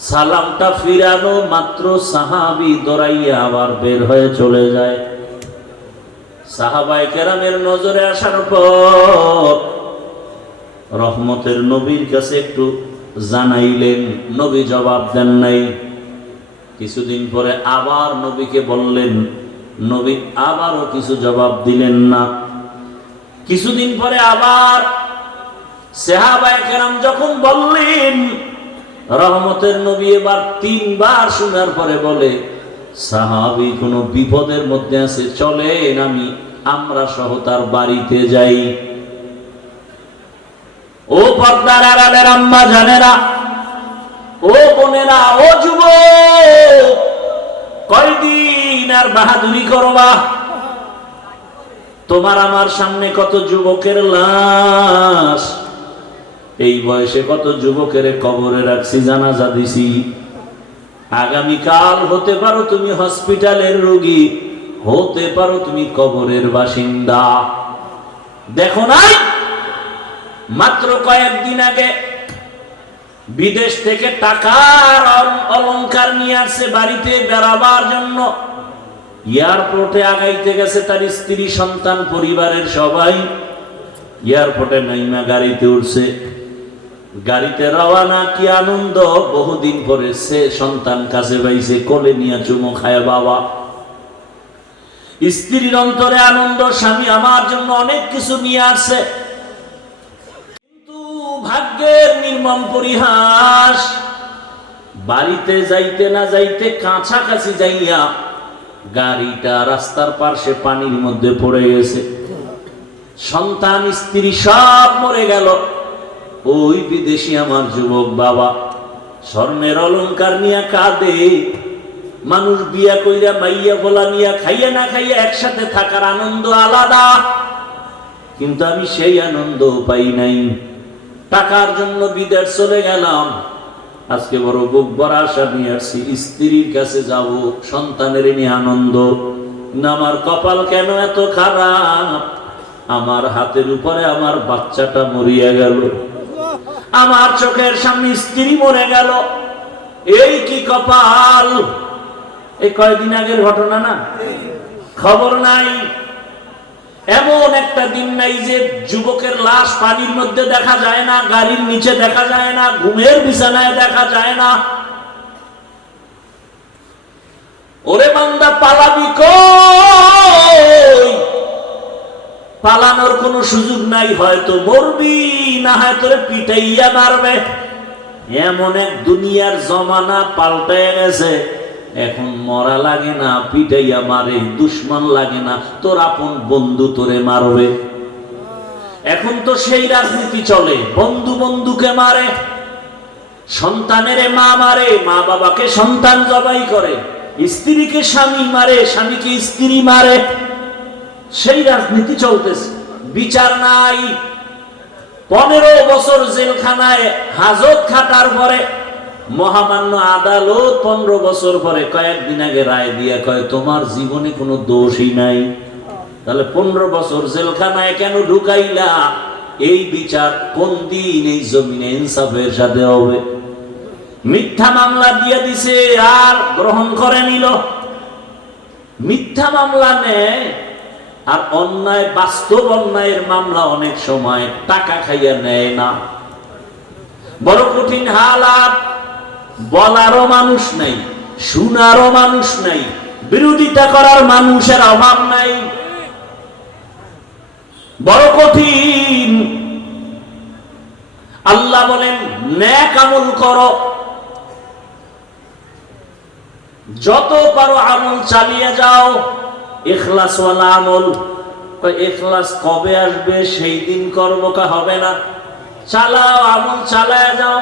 সালামটা ফিরানো মাত্র সাহাবী দৌড়াইয়া আবার বের হয়ে চলে যায়। সাহাবায়ে কেরামের নজরে আসার পর রহমতের নবীর কাছে একটু জানাইলেন, নবী জবাব দেন নাই। কিছুদিন পরে আবার নবীকে বললেন, নবী আবারও কিছু জবাব দিলেন না। কিছুদিন পরে আবার সাহাবায়ে কেরাম যখন বললেন, রহমতের নবী এবার 3 বার শোনার পরে বলে, সাহাবী কোনো বিপদের মধ্যে আছে, চলেন আমরা সহ তার বাড়িতে যাই। ও পর্দার আড়ালের আম্মা জানেরা, ও বোনেরা, ও যুবক, কয়দিন আর বাহাদুরি করবা? তোমার আমার সামনে কত যুবকের লাশ, এই বয়সে কত যুবকের কবরে রাখছি, জানাজা দিছি। আগামীকাল হতে পারো তুমি হসপিটালের রোগী, হতে পারো তুমি কবরের বাসিন্দা। দেখো নাই মাত্র কয়েকদিন আগে বিদেশ থেকে টাকার অলংকার নিয়ে আসছে বাড়িতে বেড়াবার জন্য, এয়ারপোর্টে আগাইতে গেছে তার স্ত্রী, সন্তান, পরিবারের সবাই। এয়ারপোর্টে নাইমা গাড়িতে উঠছে, গাড়িতে রওয়ানা, কি আনন্দ! বহুদিন পরে সে সন্তান কাছে পাইছে, কোলে নিয়ে চুমো খায় বাবা। স্ত্রীর অন্তরে আনন্দ, স্বামী আমার জন্য অনেক কিছু নিয়ে আসছে। কিন্তু ভাগ্যের নির্মম পরিহাস, বাড়িতে যাইতে না যাইতে কাছাকাছি যাইয়া গাড়িটা রাস্তার পাশে পানির মধ্যে পড়ে গেছে। সন্তান, স্ত্রী সব মরে গেল। ওই বিদেশি আমার যুবক বাবা স্বর্ণের অলংকার নিয়ে কাঁদে। মানুষ বিয়া কইরা মাইয়া বলা নিয়া খাইয়া না খাইয়া একসাথে থাকার আনন্দ আলাদা, কিন্তু আমি সেই আনন্দ পাই নাই। টাকার জন্য বিদেশ চলে গেলাম, আজকে বড় বুক ভরা আশা নিয়ে আসছি, স্ত্রীর কাছে যাব, সন্তানের নিয়ে আনন্দ। না, আমার কপাল কেন এত খারাপ, আমার হাতের উপরে আমার বাচ্চাটা মরিয়া গেল, আমার চোখের সামনে স্ত্রী মরে গেল। এই কি কপাল! এই কয়েকদিন আগের ঘটনা না, খবর নাই। এমন একটা দিন নাই যে যুবকের লাশ পানির মধ্যে দেখা যায় না, গাড়ির নিচে দেখা যায় না, ঘুমের বিছানায় দেখা যায় না। ওরে বান্দা, পালাবি কই? পালানোর কোনো সুযোগ নাই, হয়তো মরবি, না হয় তোরে পিটাইয়া মারবে। এমন এক দুনিয়ার জমানা পাল্টায় গেছে, এখন মরা লাগে না, পিটাইয়া মারে। দুশ্মন লাগে না, তোর আপন বন্ধু তোরে মারবে। এখন তো সেই রাজনীতি চলে, বন্ধু বন্ধুকে মারে, সন্তানের মা মারে, মা বাবাকে সন্তান জবাই করে, স্ত্রীকে স্বামী মারে, স্বামীকে স্ত্রী মারে। সেই রাজনীতি চলতেছে, বিচার নাই। 15 বছর জেলখানায় হাজত খাটার পরে মহামান্য আদালত 15 বছর পরে কয়েকদিন আগে রায় দিয়া কয়, তোমার জীবনে কোনো দোষই নাই। তাহলে 15 বছর জেলখানায় কেন ঢুকাইলা? এই বিচার কোন দিন এই জমিনে ইনসাফের সাথে হবে? মিথ্যা মামলা দিয়ে দিছে আর গ্রহণ করে নিল। মিথ্যা মামলা নেয় আর অন্যায়, বাস্তব অন্যায়ের মামলা অনেক সময় টাকা খাইয়া নেয় না। বড় কঠিন হালাত, বলারও মানুষ নাই, শুনারও মানুষ নাই, বিরোধিতা করার মানুষের অভাব নাই। বড় কঠিন। আল্লাহ বলেন, নেক আমল করো, যত পারো আমল চালিয়ে যাও, ইখলাস ওয়ালা আমল। ইখলাস কবে আসবে? সেই দিন করবো, কা হবে না? চালাও, আমল চালায় যাও।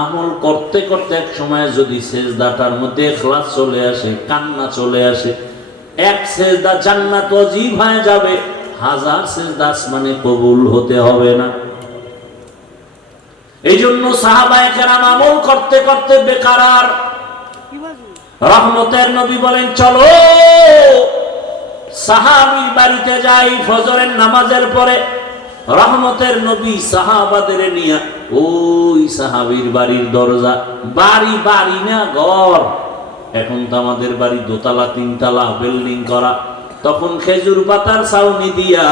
আমল করতে করতে এক সময় যদি সেজদাটার মধ্যে ইখলাস চলে আসে, কান্না চলে আসে, এক সেজদা জান্নাত ওয়াজিব হয়ে যাবে, 1000 সেজদা আসমানে কবুল হতে হবে না। এই জন্য সাহাবায়ে কেরাম আমল করতে করতে বেকারার। রহমতের নবী বলেন চলো সাহাবী বাড়িতে যাই ফজরের নামাজের পরে। রহমতের নবী সাহাবাদের নিয়ে ওই সাহাবীর বাড়ির দরজা, বাড়ি বাড়ি না ঘর, এখন তো আমাদের বাড়ি দোতলা তিনতলা বিল্ডিং করা, তখন খেজুর পাতার ছাউনি দিয়া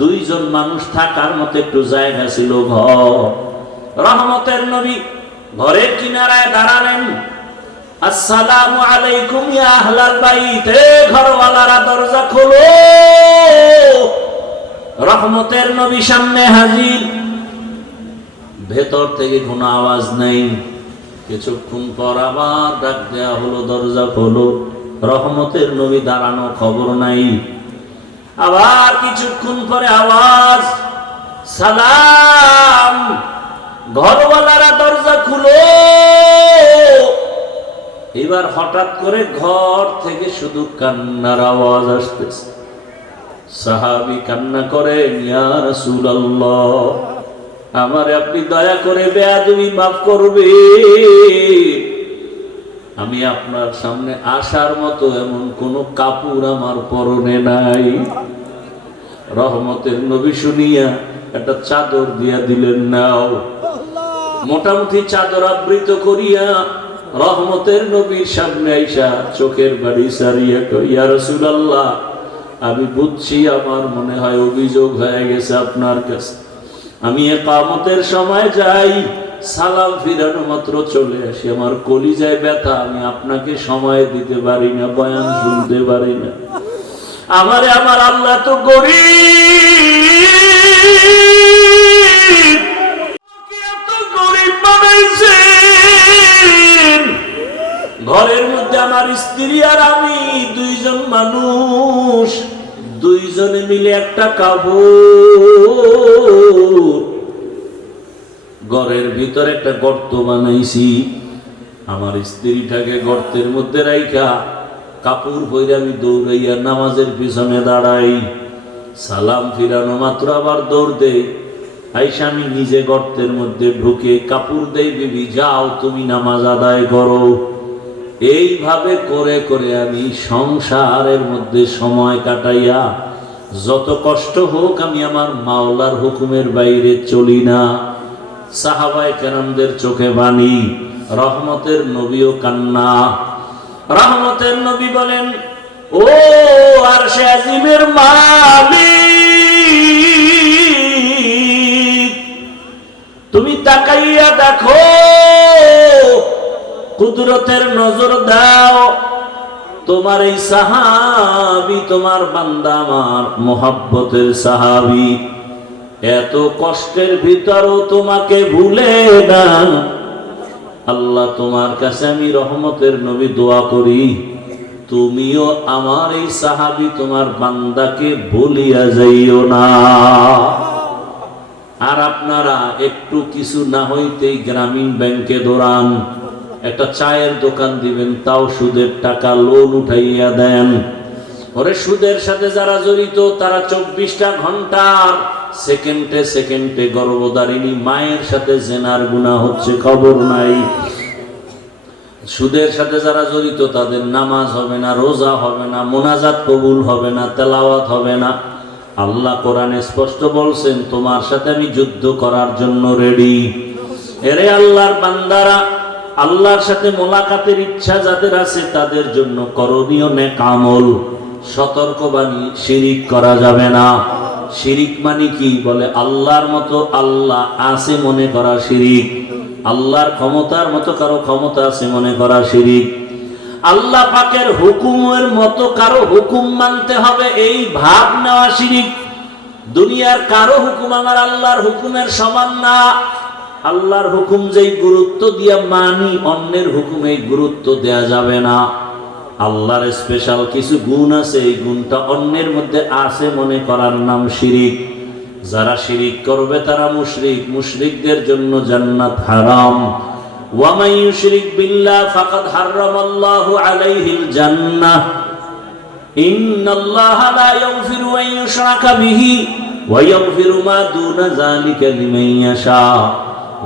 দুইজন মানুষ থাকার মতো একটু জায়গা ছিল ঘর। রহমতের নবী ঘরের কিনারায় দাঁড়ালেন, আসসালামু আলাইকুম ইয়া আহলাল বাইত, এ ঘরওয়ালারা দরজা খোলো। রহমতের নবী সামনে হাজির, ভেতর থেকে কোনো আওয়াজ নেই। কিছুক্ষণ পর আবার ডাক দেয়া হলো, দরজা খোলো। রহমতের নবী দাঁড়ানো, খবর নাই। আবার কিছুক্ষণ পরে আওয়াজ, সালাম, ঘরওয়ালারা দরজা খুলো। এবার হঠাৎ করে ঘর থেকে শুধু কান্নার আওয়াজ আসতেছে। সাহাবী কান্না করেন, ইয়া রাসূলুল্লাহ, আমারে আপনি দয়া করে বেয়াদবি মাফ করবে, আমি আপনার সামনে আসার মতো এমন কোন কাপড় আমার পরনে নাই। রহমতের নবী শুনিয়া একটা চাদর দিয়া দিলেন, নাও। মোটামুটি চাদর আবৃত করিয়া রহমতের নবীর সামনে আইসা চোখের বাড়ি সারিয়া কই, ইয়া রাসূলুল্লাহ, আমি বুঝছি আমার মনে হয় অভিযোগ হয়ে গেছে আপনার কাছে। আমি ইকামতের সময় যাই, সালাম ফিরানো মাত্র চলে আসি, আমার কলিজায় ব্যথা, আমি আপনাকে সময় দিতে পারি না, বয়ান শুনতে পারি না। আমারে আমার আল্লাহ তো গরীব, এত গরীব বানাইছেন। ঘরের মধ্যে আমার স্ত্রী আর আমি দুইজন মানুষ, দুইজনে মিলে একটা কাপড়, ঘরের ভিতরে একটা গর্ত বানাইছি। আমার স্ত্রীটাকে গর্তের মধ্যে রাইখা কাপড় পরে আমি দৌড়াইয়া নামাজের পিছনে দাঁড়াই। সালাম ফিরানো মাত্র আবার দৌড় দেই, আইসা আমি নিজে গর্তের মধ্যে ঢুকে কাপড় দেই, বিবি যাও তুমি নামাজ আদায় করো। এইভাবে করে করে আমি সংসারের মধ্যে সময় কাটাইয়া, যত কষ্ট হোক আমি আমার মাওলার হুকুমের বাইরে চলি না। সাহাবায়ে কেরামদের চোখে বাণী, রহমতের নবীও কান্না। রহমতের নবী বলেন, ও আরশে আজিমের মালিক, তুমি তাকাইয়া দেখো, কুদরতের নজর দাও, তোমার এই সাহাবী, তোমার বান্দা আমার মোহাব্বতের সাহাবী, এত কষ্টের ভিতরও তোমাকে ভুলে না। আল্লাহ তোমার কাছে আমি রহমতের নবী দোয়া করি, তুমিও আমার এই সাহাবী তোমার বান্দাকে ভুলিয়া যাইও না। আর আপনারা একটু কিছু না হইতেই গ্রামীণ ব্যাংকে দৌড়ান, একটা চায়ের দোকান দিবেন, তাও সুদের টাকা লোন উঠাইয়া দেন। ওরে সুদের সাথে যারা জড়িত তারা 24টা ঘন্টার সেকেন্ডে সেকেন্ডে গর্ভধারিণী মায়ের সাথে জেনার গুনাহ হচ্ছে, খবর নাই। সুদের সাথে যারা জড়িত তাদের নামাজ হবে না, রোজা হবে না, মোনাজাত কবুল হবে না, তেলাওয়াত হবে না। আল্লাহ কোরআনে স্পষ্ট বলছেন, তোমার সাথে আমি যুদ্ধ করার জন্য রেডি। এরে আল্লাহর বান্দারা, আল্লাহর সাথে মোলাকাতের ইচ্ছা যাদের আছে তাদের জন্য করণীয় নেক আমল। সতর্কবাণী, শিরিক করা যাবে না। শিরিক মানে কি? বলে আল্লাহর মতো আল্লাহ আছে মনে করা শিরিক, আল্লাহর ক্ষমতার মতো কারো ক্ষমতা আছে মনে করা শিরিক, আল্লাহ পাকের হুকুমের মতো কারো হুকুম মানতে হবে এই ভাব নেওয়া শিরিক। দুনিয়ার কারো হুকুম আমার আল্লাহর হুকুমের সমান না। আল্লাহর হুকুম যেই গুরুত্ব দিয়া মানি, অন্যের হুকুমে গুরুত্ব দেয়া যাবে না। আল্লাহর স্পেশাল কিছু গুণ আছে, এই গুণটা অন্যের মধ্যে আছে মনে করার নাম শিরিক। যারা শিরিক করবে তারা মুশরিক, মুশরিকদের জন্য জান্নাত হারাম। ওয়া মান ইউশরিক বিল্লাহ ফাকাদ হারামাল্লাহু আলাইহিল জান্নাহ। ইন্নাল্লাহা লা ইয়াগফিরু আন ইউশরাকা বিহি ওয়া ইয়াগফিরু মা দুনা যালিকা লিমান ইয়াশা।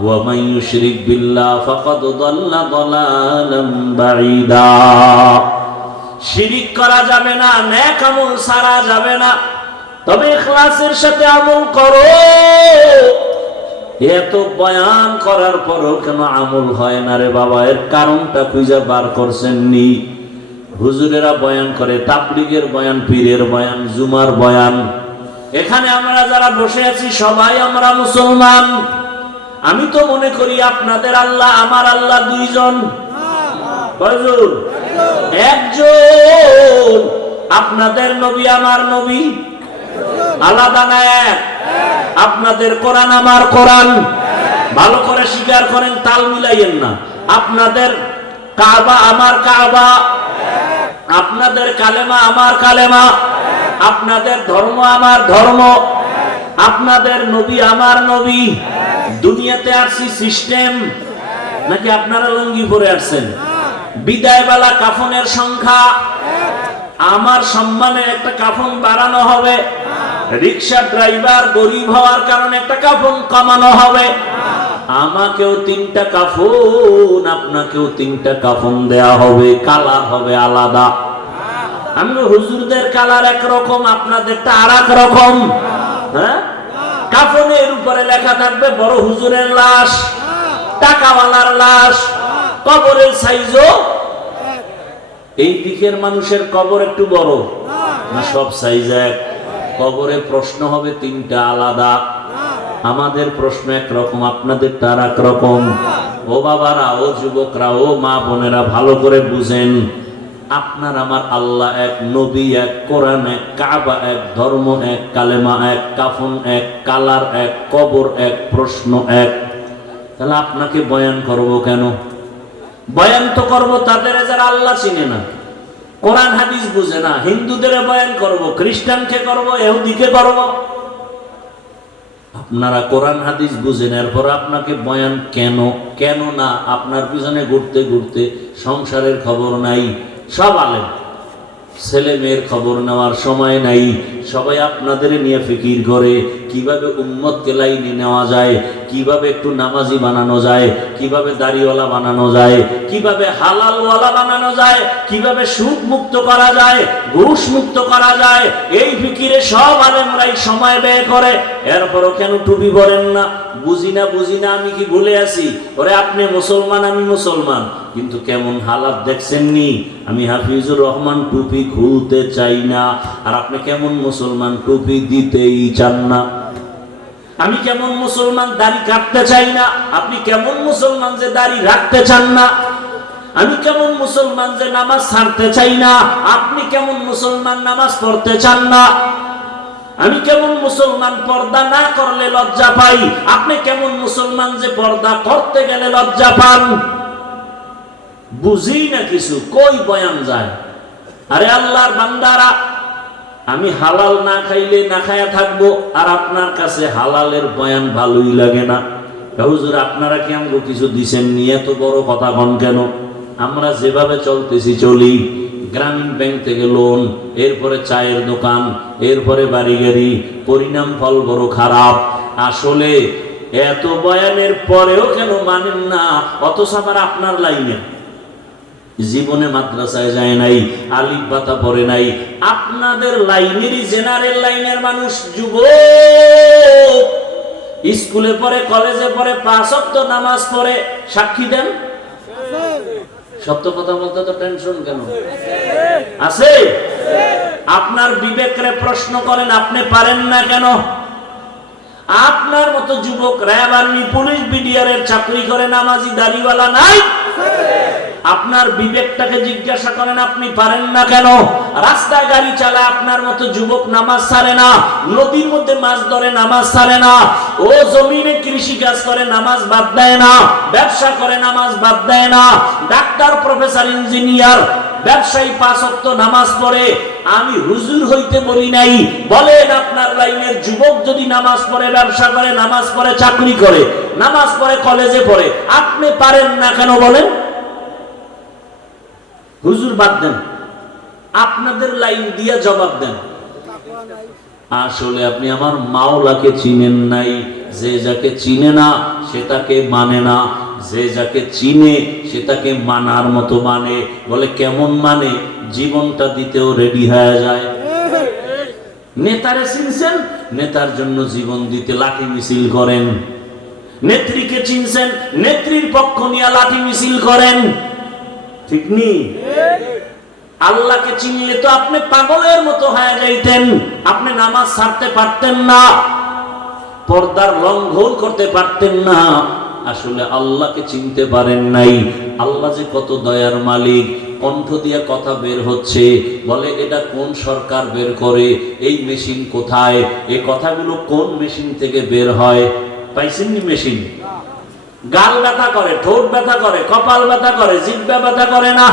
ওয়া মান ইউশরিক বিল্লাহ ফাকাদ দাল্লা দালালান বাঈদা। শিরিক করা যাবে না, নেক আমল সারা যাবে না, তবে ইখলাসের সাথে আমল করো। এত বয়ান করার পরও কেন আমল হয় না রে বাবা? এর কারণটা খুঁজে বার করছেন নি? হুজুরেরা বয়ান করে, তাবলীগের বয়ান, পীরের বয়ান, জুমার বয়ান। এখানে আমরা যারা বসে আছি সবাই আমরা মুসলমান। আমি তো মনে করি আপনাদের আল্লাহ আমার আল্লাহ দুইজন। কয়জন? একজন। আপনাদের নবী আমার নবী আলাদা না এক? আপনাদের কোরআন আমার কোরআন। ভালো করে স্বীকার করেন, তাল মিলাইয়েন না। আপনাদের কাবা আমার কাবা, আপনাদের কালেমা আমার কালেমা, আপনাদের ধর্ম আমার ধর্ম, আপনাদের নবী আমার নবী। দুনিয়াতে আসছি সিস্টেম, নাকি আপনারা লুঙ্গি পরে আসছেন? বিদায়বেলা কাফনের সংখ্যা, আমার সম্মানে একটা কাফন বাড়ানো হবে। রিক্সা ড্রাইভার গরিব হওয়ার কারণে একটা কাফন কমানো হবে। আমাকেও 3টা কাফন, আপনাকেও 3টা কাফন দেয়া হবে, কালার হবে আলাদা। আমি হুজুরদের কালার একরকম, আপনাদেরটা আর এক রকম। হ্যাঁ, কাফনের উপরে লেখা থাকবে বড় হুজুরের লাশ, টাকাওয়ালার লাশ, কবরের সাইজও। এই দিকের মানুষের কবর একটু বড় না সব সাইজ এক? কবরে প্রশ্ন হবে 3টা আলাদা। আমাদের প্রশ্ন একরকম, আপনাদের তার একরকম। ও বাবারা, ও যুবকরা, ও মা বোনেরা, ভালো করে বুঝেন, আপনার আমার আল্লাহ এক, নবী এক, কোরআন এক, কাবা এক, ধর্ম এক, কালেমা এক, কাফন এক, কালার এক, কবর এক, প্রশ্ন এক। তাহলে আপনাকে বয়ান করব কেন? বয়ান তো করব তাদের যারা আল্লাহ চিনে না, কোরআন হাদিস বুঝে না। হিন্দুদের বয়ান করব, খ্রিস্টানকে করব, ইহুদিকে করব। আপনারা কোরআন হাদিস বুঝেন, এরপর আপনাকে বয়ান কেন? কেন না? আপনার পিছনে ঘুরতে ঘুরতে সংসারের খবর নাই। সব আলেম, ছেলে মেয়ের খবর নেওয়ার সময় নাই। সবাই আপনাদের নিয়ে ফিকির করে কিভাবে উম্মতকে লাইনে নেওয়া যায়, কিভাবে একটু নামাজি বানানো যায়, কিভাবে দাড়িওয়ালা বানানো যায়, কিভাবে হালালওয়ালা বানানো যায়, কিভাবে সুদ মুক্ত করা যায়, ঘুষ মুক্ত করা যায়। এই ফিকিরে সব আলেমরাই সময় ব্যয় করে। এরপরও কেন টুপি পরেন না? বুঝি না, বুঝি না, আমি কি ভুলে আছি? ওরে আপনি মুসলমান, আমি মুসলমান, কিন্তু কেমন হালাত দেখছেন নি? আমি হাফিজুর রহমান টুপি খুলতে চাই না, আর আপনি কেমন মুসলমান টুপি দিতেই চান না। আমি কেমন মুসলমান দাড়ি কাটতে চাই না, আপনি কেমন মুসলমান যে দাড়ি রাখতে চান না। আমি কেমন মুসলমান যে নামাজ ছাড়তে চাই না, আপনি কেমন মুসলমান নামাজ পড়তে চান না। আমি কেমন মুসলমান পর্দা না করলে লজ্জা পাই, আপনি কেমন মুসলমান যে পর্দা করতে গেলে লজ্জা পান। বুঝি না কিছু, কই বয়ান যায়? আরে আল্লাহর বান্দারা, আমি হালাল না খাইলে না খায়া থাকবো, আর আপনার কাছে হালালের বয়ান ভালোই লাগে না। হুজুর আপনারা কি আমাকে কিছু দিছেন নি? এত বড় কথা কন কেন? আমরা যেভাবে চলতেছি চলি, গ্রামীণ ব্যাংক থেকে লোন, এরপরে চায়ের দোকান, এরপরে বাড়ি গাড়ি, পরিণাম ফল বড় খারাপ। আসলে এত বয়ানের পরেও কেন মানেন না? অথচ আবার আপনার লাইনে জীবনে মাদ্রাসায় যায় নাই, আলিফ বাতা পড়ে নাই। আপনাদের লাইনেরই জেনারেল লাইনের মানুষ, যুবক, স্কুলে পড়ে, কলেজে পড়ে, 5 ওয়াক্ত নামাজ পড়ে। সাক্ষী দেন। সত্য কথা বলতে তো টেনশন কেন? আছে? আপনার বিবেকরে প্রশ্ন করেন, আপনি পারেন না কেন? আপনার মতো যুবক র্যাব, আর্মি, পুলিশ, বিডিআর এর চাকরি করে, নামাজি দাড়িওয়ালা নাই। আপনার বিবেকটাকে জিজ্ঞাসা করেন, আপনি পারেন না কেন? রাস্তায় গাড়ি চালায় আপনার মতো যুবক নামাজ ছাড়ে না, নদীর মধ্যে মাছ ধরে নামাজ ছাড়ে না, ও জমিনে কৃষি কাজ করে নামাজ বাদ দেয় না, ব্যবসা করে নামাজ বাদ দেয় না, ডাক্তার, প্রফেসর, ইঞ্জিনিয়ার, ব্যবসায়ী 5 ওয়াক্ত নামাজ পড়ে। আমি হুজুর হইতে বলি নাই। বলেন আপনার লাইনের যুবক যদি নামাজ পড়ে, ব্যবসা করে, নামাজ পড়ে, চাকরি করে, নামাজ পড়ে, কলেজে পড়ে, আপনি পারেন না কেন বলেন? হুজুর বাদ দেন, আপনাদের লাইন দিয়ে জবাব দেন। আসলে আপনি আমার মাওলাকে চিনেন নাই। যে যাকে চিনে না সে তাকে মানে না, যে যাকে চিনে সে তাকে মানার মতো মানে। বলে কেমন মানে? জীবনটা দিতেও রেডি হয়ে যায়। নেতারে চিনছেন, নেতার জন্য জীবন দিতে লাঠি মিছিল করেন। নেত্রীকে চিনছেন, নেত্রীর পক্ষ নিয়ে লাঠি মিছিল করেন। ঠিক নি? আল্লাহকে চিনলে তো আপনি পাগলের মতো হয়ে যাইতেন। আপনি নামাজ ছাড়তে পারতেন না, পর্দার লঙ্ঘন করতে পারতেন না। আসলে আল্লাহকে চিনতে পারেন নাই। আল্লাহ যে কত দয়ার মালিক। কণ্ঠ দিয়ে কথা বের হচ্ছে, বলে এটা কোন সরকার বের করে, এই মেশিন কোথায়, এই কথাগুলো কোন মেশিন থেকে বের হয়? পাইছেননি মেশিন? গাল ব্যথা করে, ঠোঁট ব্যথা করে, কপাল ব্যথা করে, জিহ্বা ব্যথা করে না।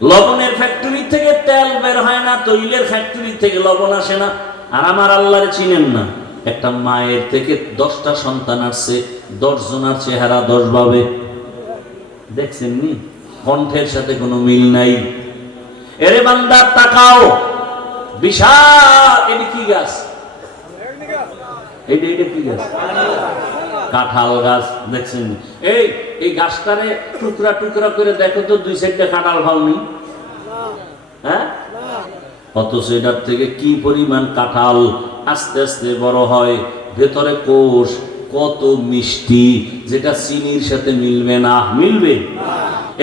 লবণের ফ্যাক্টরি থেকে তেল বের হয় না, তৈলের ফ্যাক্টরি থেকে লবণ আসে না। আর আমার আল্লাহরে চিনেন না। একটা মায়ের থেকে 10টা সন্তান আসছে, 10 জনের চেহারা 10 ভাবে। দেখছেন নি? কণ্ঠের সাথে কোনো মিল নাই। এরে বান্দা তাকাও, বিশাল এটা কি গাছ? এইটা কি গাছ? কাঁঠাল গাছ। দেখছেন? এই গাছটারে টুকরা টুকরা করে দেখো তো, 2 সাইডে কাঁঠাল পাওনি? হ্যাঁ, অথচ এটার থেকে কি পরিমাণ কাঁঠাল আস্তে আস্তে বড় হয়। ভেতরে কোষ কত মিষ্টি, যেটা চিনির সাথে মিলবে না। মিলবে?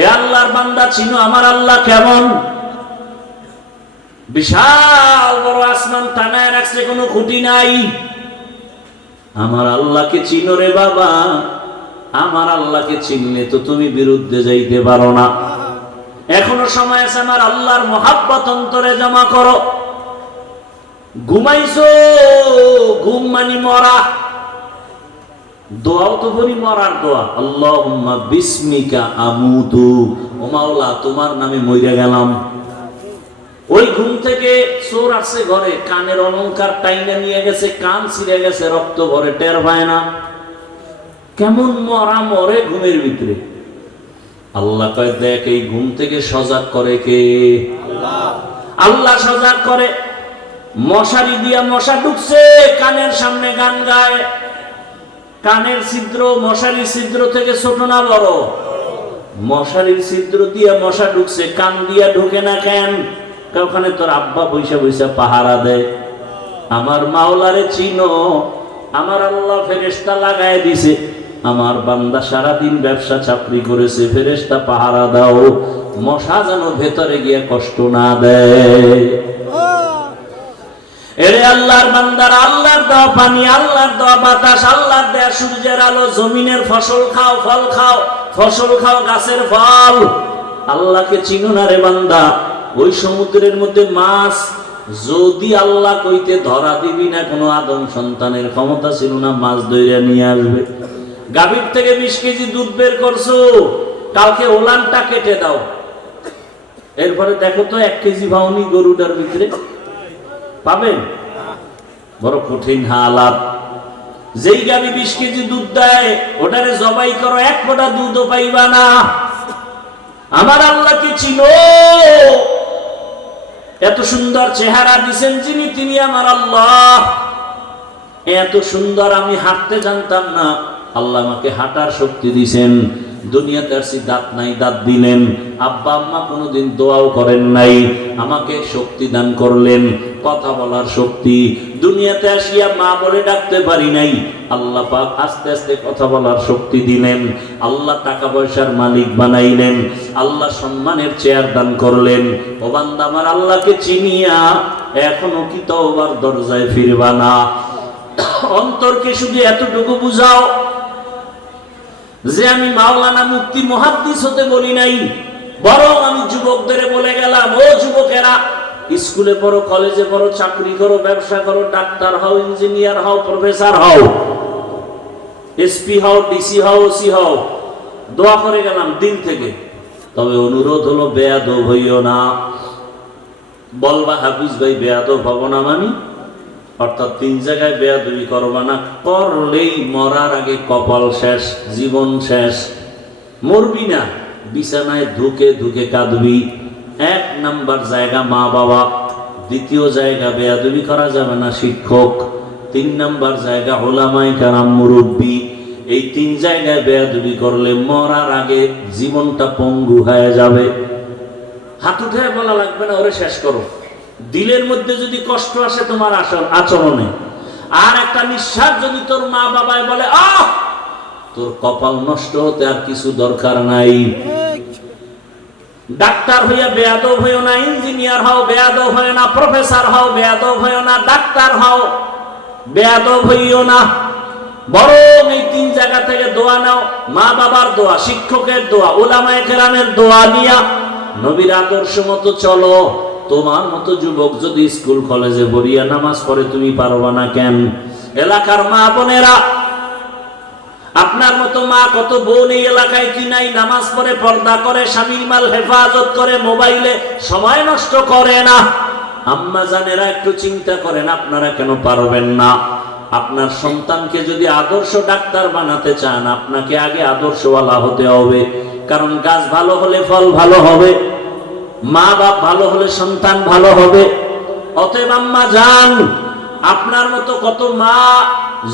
এ আল্লাহর বান্দা চিনো আমার আল্লাহ কেমন? বিশাল বড় আসমান টানায় রাখছে, কোনো খুঁটি নাই। আমার আল্লাহকে চিনো রে বাবা। আমার আল্লাহকে চিনলে তো তুমি বিরুদ্ধে যাইতে পারো না। এখনো সময় আছে, আমার আল্লাহর মহাব্বত অন্তরে জমা করো। ঘুমাইছো, ঘুম মানি মরা। দোয়াও তো বলি মরার দোয়া, আল্লাহুম্মা বিসমিকা আমুতু। ও মাওলা, তোমার নামে মইরা গেলাম। ওই ঘুম থেকে চোর আসছে ঘরে, কানের অলংকার টাইনা নিয়ে গেছে, কান ছিঁড়ে গেছে, রক্ত ভরে, টের পায় না। কেমন মরা মরে ঘুমের ভিতরে। আল্লাহ কয়, দেখ এই ঘুম থেকে সজাগ করে কে? আল্লাহ সজাগ করে। মশারি দিয়া মশা ঢুকছে, কানের সামনে গান গায়। কানের ছিদ্র মশারির ছিদ্র থেকে ছোট না বড়? মশারির ছিদ্র দিয়া মশা ঢুকছে, কান দিয়া ঢুকে না কেন? ওখানে তোর আব্বা বৈশা বৈশা পাহারা দেয়। আমার মাওলারে চিনো? আমার আল্লাহ ফেরেশতা লাগায় দিছে। আমার বান্দা সারাদিন ব্যবসা চাকরি করেছে, ফেরেশতা পাহারা দাও, মশা যেন ভেতরে গিয়ে কষ্ট না দেয়। এরে আল্লাহর বান্দারা, আল্লাহর দেওয়া পানি, আল্লাহর দেওয়া বাতাস, আল্লাহর দেওয়া সূর্যের আলো, জমিনের ফসল খাও, ফল খাও, ফসল খাও, গাছের ফল। আল্লাহকে চিনো না রে বান্দা? ওই সমুদ্রের মধ্যে মাছ যদি আল্লাহ কইতে ধরা দিবি না, কোনো আদম সন্তানের ক্ষমতা ছিল না মাছ ধইরা নিয়ে আসবে। গাভীর থেকে 20 কেজি দুধ বের করছো, কালকে ওলানটা কেটে দাও। এরপরে দেখো তো 1 কেজি পাওনি গরুটার ভিতরে, পাবেন? বড় কঠিন হালাত। যেই গাভী 20 কেজি দুধ দেয়, ওটারে জবাই করো, 1 ফোঁটা দুধও পাইবা না। আমার আল্লাহকে চিনো? এত সুন্দর চেহারা দিছেন যিনি, তিনি আমার আল্লাহ। এত সুন্দর আমি হাঁটতে জানতাম না, আল্লাহ আমাকে হাঁটার শক্তি দিছেন। দুনিয়াতে আসি, দাঁত নাই, দাঁত দিলেন। আব্বা আম্মা কোনোদিন দোয়াও করেন নাই, আমাকে শক্তি দান করলেন, কথা বলার শক্তি। দুনিয়াতে আসিয়া মা বলে ডাকতে পারি নাই, আল্লাহ পাক আস্তে আস্তে কথা বলার শক্তি দিলেন। আল্লাহ টাকা পয়সার মালিক বানাইলেন, আল্লাহ সম্মানের চেয়ার দান করলেন। ও বান্দা, আমার আল্লাহকে চিনিয়া এখনো কি তওবার দরজায় ফিরবা না? অন্তরকে শুধু এতটুকু বুঝাও যে আমি মাওলানা মুফতি মুহাদ্দিস হতে বলি নাই, বরং আমি যুবকদের বলে গেলাম, ও যুবকেরা, স্কুলে পড়ো, কলেজে পড়ো, চাকরি করো, ব্যবসা করো, ডাক্তার হও, ইঞ্জিনিয়ার হও, প্রফেসর হও, এসপি হও, ডিসি হও, ওসি হও, দোয়া করে গেলাম দিল থেকে। তবে অনুরোধ হলো, বেয়াদব হইও না। বলবা হাফিজ ভাই বেয়াদব হব না মানে? অর্থাৎ 3 জায়গায় বেয়াদবি করবা না, করলেই মরার আগে কপাল শেষ, জীবন শেষ। মরবি না, বিছানায় ধুকে ধুকে কাঁদবি। 1 নাম্বার জায়গা মা বাবা, দ্বিতীয় জায়গা বেয়াদবি করা যাবে না শিক্ষক, 3 নাম্বার জায়গা উলামায়ে কেরাম মুরব্বী। এই 3 জায়গায় বেয়াদবি করলে মরার আগে জীবনটা পঙ্গু হয়ে যাবে। হাত উঠে বলা লাগবে না ওরে শেষ করো। দিলের মধ্যে যদি কষ্ট আসে তোমার আচরণে, আর একটা নিঃশ্বাস যদি তোর মা বাবায় বলে আহ, তোর কপাল নষ্ট হতে আর কিছু দরকার নাই। ডাক্তার হইয়া বেয়াদব হইও না, ইঞ্জিনিয়ার হও বেয়াদব হইও না, প্রফেসর হও বেয়াদব হইও না, ডাক্তার হও বেয়াদব হইও না। বরং এই 3 জায়গা থেকে দোয়া নাও, মা বাবার দোয়া, শিক্ষকের দোয়া, উলামায়ে কেরামের দোয়া নিয়া নবীর আদর্শ মতো চলো। তোমার মতো যুবক যদি স্কুল কলেজে পড়িয়া নামাজ পড়ে তুমি পারবা না কেন? এলাকার মা বোনেরা, আপনার মতো মা কত বোন এই এলাকায় কি নাই, নামাজ পড়ে, পর্দা করে, স্বামীর মাল হেফাজত করে, মোবাইলে সময় নষ্ট করে না। আম্মা জানেরা একটু চিন্তা করেন, আপনারা কেন পারবেন না? আপনার সন্তানকে যদি আদর্শ ডাক্তার বানাতে চান, আপনাকে আগে আদর্শওয়ালা হতে হবে। কারণ গাছ ভালো হলে ফল ভালো হবে, মা বাপ ভালো হলে সন্তান ভালো হবে। অতএব আম্মা জান, আপনার মতো কত মা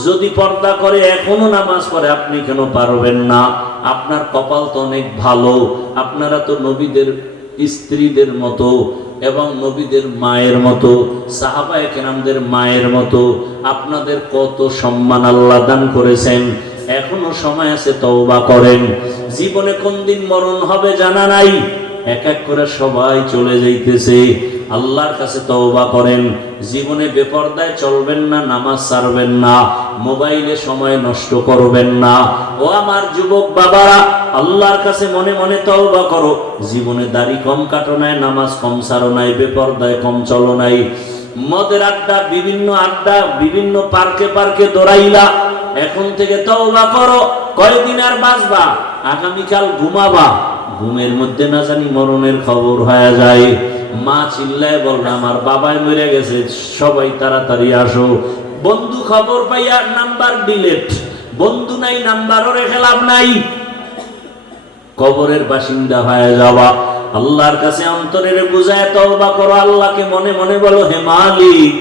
যদি পর্দা করে এখনো নামাজ পড়ে, আপনি কেন পারবেন না? আপনার কপাল তো অনেক ভালো, আপনারা তো নবীদের স্ত্রীদের মতো এবং নবীদের মায়ের মতো, সাহাবায়ে কেরামদের মায়ের মতো। আপনাদের কত সম্মান আল্লাহ দান করেছেন। এখনো সময় আছে, তওবা করেন। জীবনে কোন দিন মরণ হবে জানা নাই, এক এক করে সবাই চলে যাইতেছে। আল্লাহর কাছে তওবা করেন। জীবনে বেপরদায় চলবেন না, নামাজ ছাড়বেন না, মোবাইলে সময় নষ্ট করবেন না। ও আমার যুবক বাবারা, আল্লাহর কাছে মনে মনে তওবা করো। জীবনে দাড়ি কম কাটো নাই, নামাজ কম ছাড়ো নাই, বেপরদায় কম চলো নাই, মদের আড্ডা, বিভিন্ন পার্কে পার্কে দৌড়াইলা। এখন থেকে তওবা করো। কয়দিন আর বাঁচবা? আগামীকাল ঘুমাবা, ঘুমের মধ্যে না জানি মরণের খবর হয়ে যায়। মা চিল্লায় বলবে আমার বাবাই মরে গেছে, সবাই তাড়াতাড়ি আসো। বন্ধু খবর পাইয়া নাম্বার ডিলেট, বন্ধু নাই নাম্বারও রেখে লাভ নাই, কবরের বাসিন্দা হয়ে যাওয়া। আল্লাহর কাছে অন্তরের বুঝায় তওবা করো। আল্লাহকে মনে মনে বলো, হে মালিক,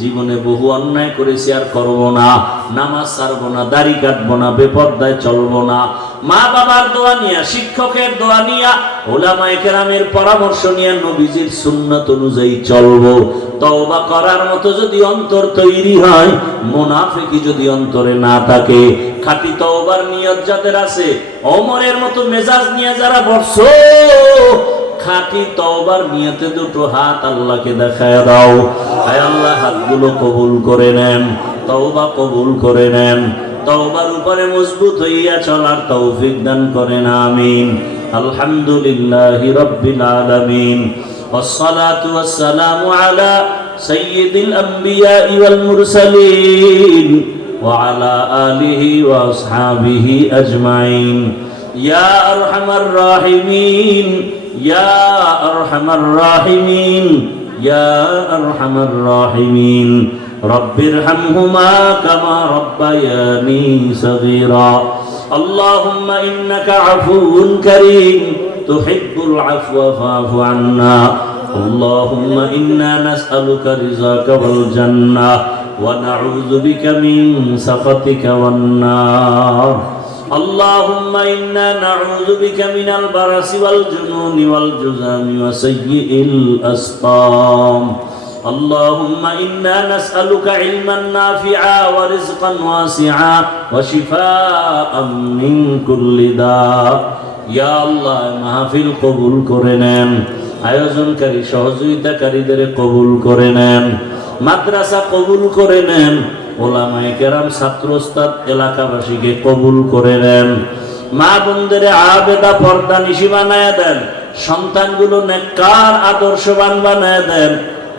জীবনে বহু অন্যায় করেছি, আর করব না, নামাজ ছাড়বো না, দাড়ি কাটবো না, বেপরদায় চলবো না। মা বাবার দোয়া নিয়া, শিক্ষকের দোয়া নিয়া, উলামায়ে কেরামের পরামর্শ নিয়া নবীজির সুন্নাত অনুযায়ী চলবো। তওবা করার মতো যদি অন্তর তৈরি হয়, মুনাফিকি যদি অন্তরে না থাকে, খাঁটি তওবার নিয়ত যাদের আছে, ওমরের মতো মেজাজ নিয়ে যারা বসছো, খাঁটি তওবার নিয়তে দুটো হাত আল্লাহকে দেখায় দাও। আয় আল্লাহ, হাতগুলো কবুল করে নেন, তওবা কবুল করে নেন, তওবার উপরে মজবুত হইয়া চলার তৌফিক দান করেন, আমিন। আলহামদুলিল্লাহি রাব্বিল আলামিন, ওয়াসসালাতু ওয়াসসালামু আলা সাইয়্যিদিল আমবিয়া ওয়াল মুরসালিন ওয়া আলা আলিহি ওয়া আসহাবিহি আজমাইন। ইয়া আরহামার রাহিমিন, ইয়া আরহামার রাহিমিন, ইয়া আরহামার রাহিমিন। রব্বিরহামহুমা কামা রব্বায়ানি সগীরা। আল্লাহুম্মা ইন্নাকা আফুউন কারীম তুহিব্বুল আফওয়া ফা'ফু আন্না। আল্লাহুম্মা ইন্না নাসআলুকা রিযাকা ওয়াল জান্নাহ ওয়া নাউযু বিকা মিন সাখাতিকা ওয়ান নার। اللهم إنا نعوذ بك من البرص والجنون والجذام وسيء الأسقام. اللهم إنا نسألك علما نافعا ورزقا واسعا وشفاء من كل داء. يا الله মাহফিল কবুল করে নেন, আয়োজনকারী সহযোগিতাকারীদের কবুল করে নেন, মাদ্রাসা কবুল করে নেন, ওলামায়ে কেরাম, ছাত্র ওস্তাদ, এলাকাবাসীকে কবুল করে নেন। মা বোনদের আবেদা পর্দা নিশি বানায় দেন, সন্তানগুলো নেককার আদর্শবান বানায় দেন।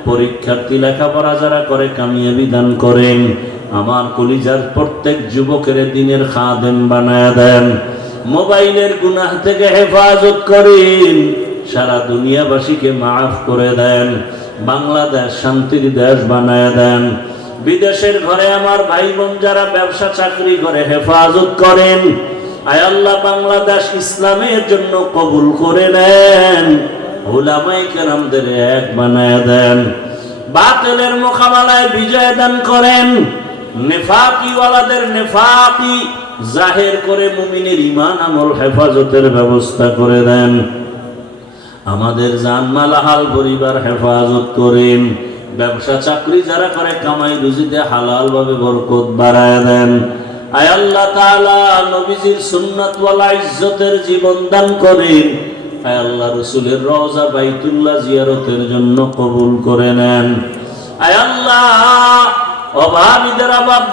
পরীক্ষার্থী লেখাপড়া যারা করে কামিয়াবি দান করেন। আমার কলিজার প্রত্যেক যুবকের দিনের খাদেম বানায় দেন। মোবাইলের গুনাহ থেকে হেফাজত করেন, সারা দুনিয়াবাসীকে মাফ করে দেন। বাংলাদেশ শান্তির দেশ বানায় দেন। বিদেশের ঘরে আমার ভাই বোন যারা ব্যবসা চাকরি করে হেফাজত করেন। আয় আল্লাহ, বাংলাদেশ ইসলামের জন্য কবুল করে নেন, উলামায়ে কেরামদের এক বানায় দেন। বাতিলের মোকাবেলায় বিজয় দান করেন, নেফাকি ওয়ালাদের নেফাকি জাহের করে মুমিনের ঈমান আমল হেফাজতের ব্যবস্থা করে দেন। আমাদের জানমাল হাল পরিবার হেফাজত করেন। ব্যবসা চাকরি যারা করে কামাই রুজিতে হালাল ভাবে বরকত বাড়ায় দেন। আয় আল্লাহ তাআলা নবীজির সুন্নাত ওয়ালা ইজ্জতের জীবন দান করেন। আয় আল্লাহ রাসূলের রওজা বাইতুল্লাহ জিয়ারতের জন্য কবুল করে নেন। আয় আল্লাহ অভাবীদের অভাব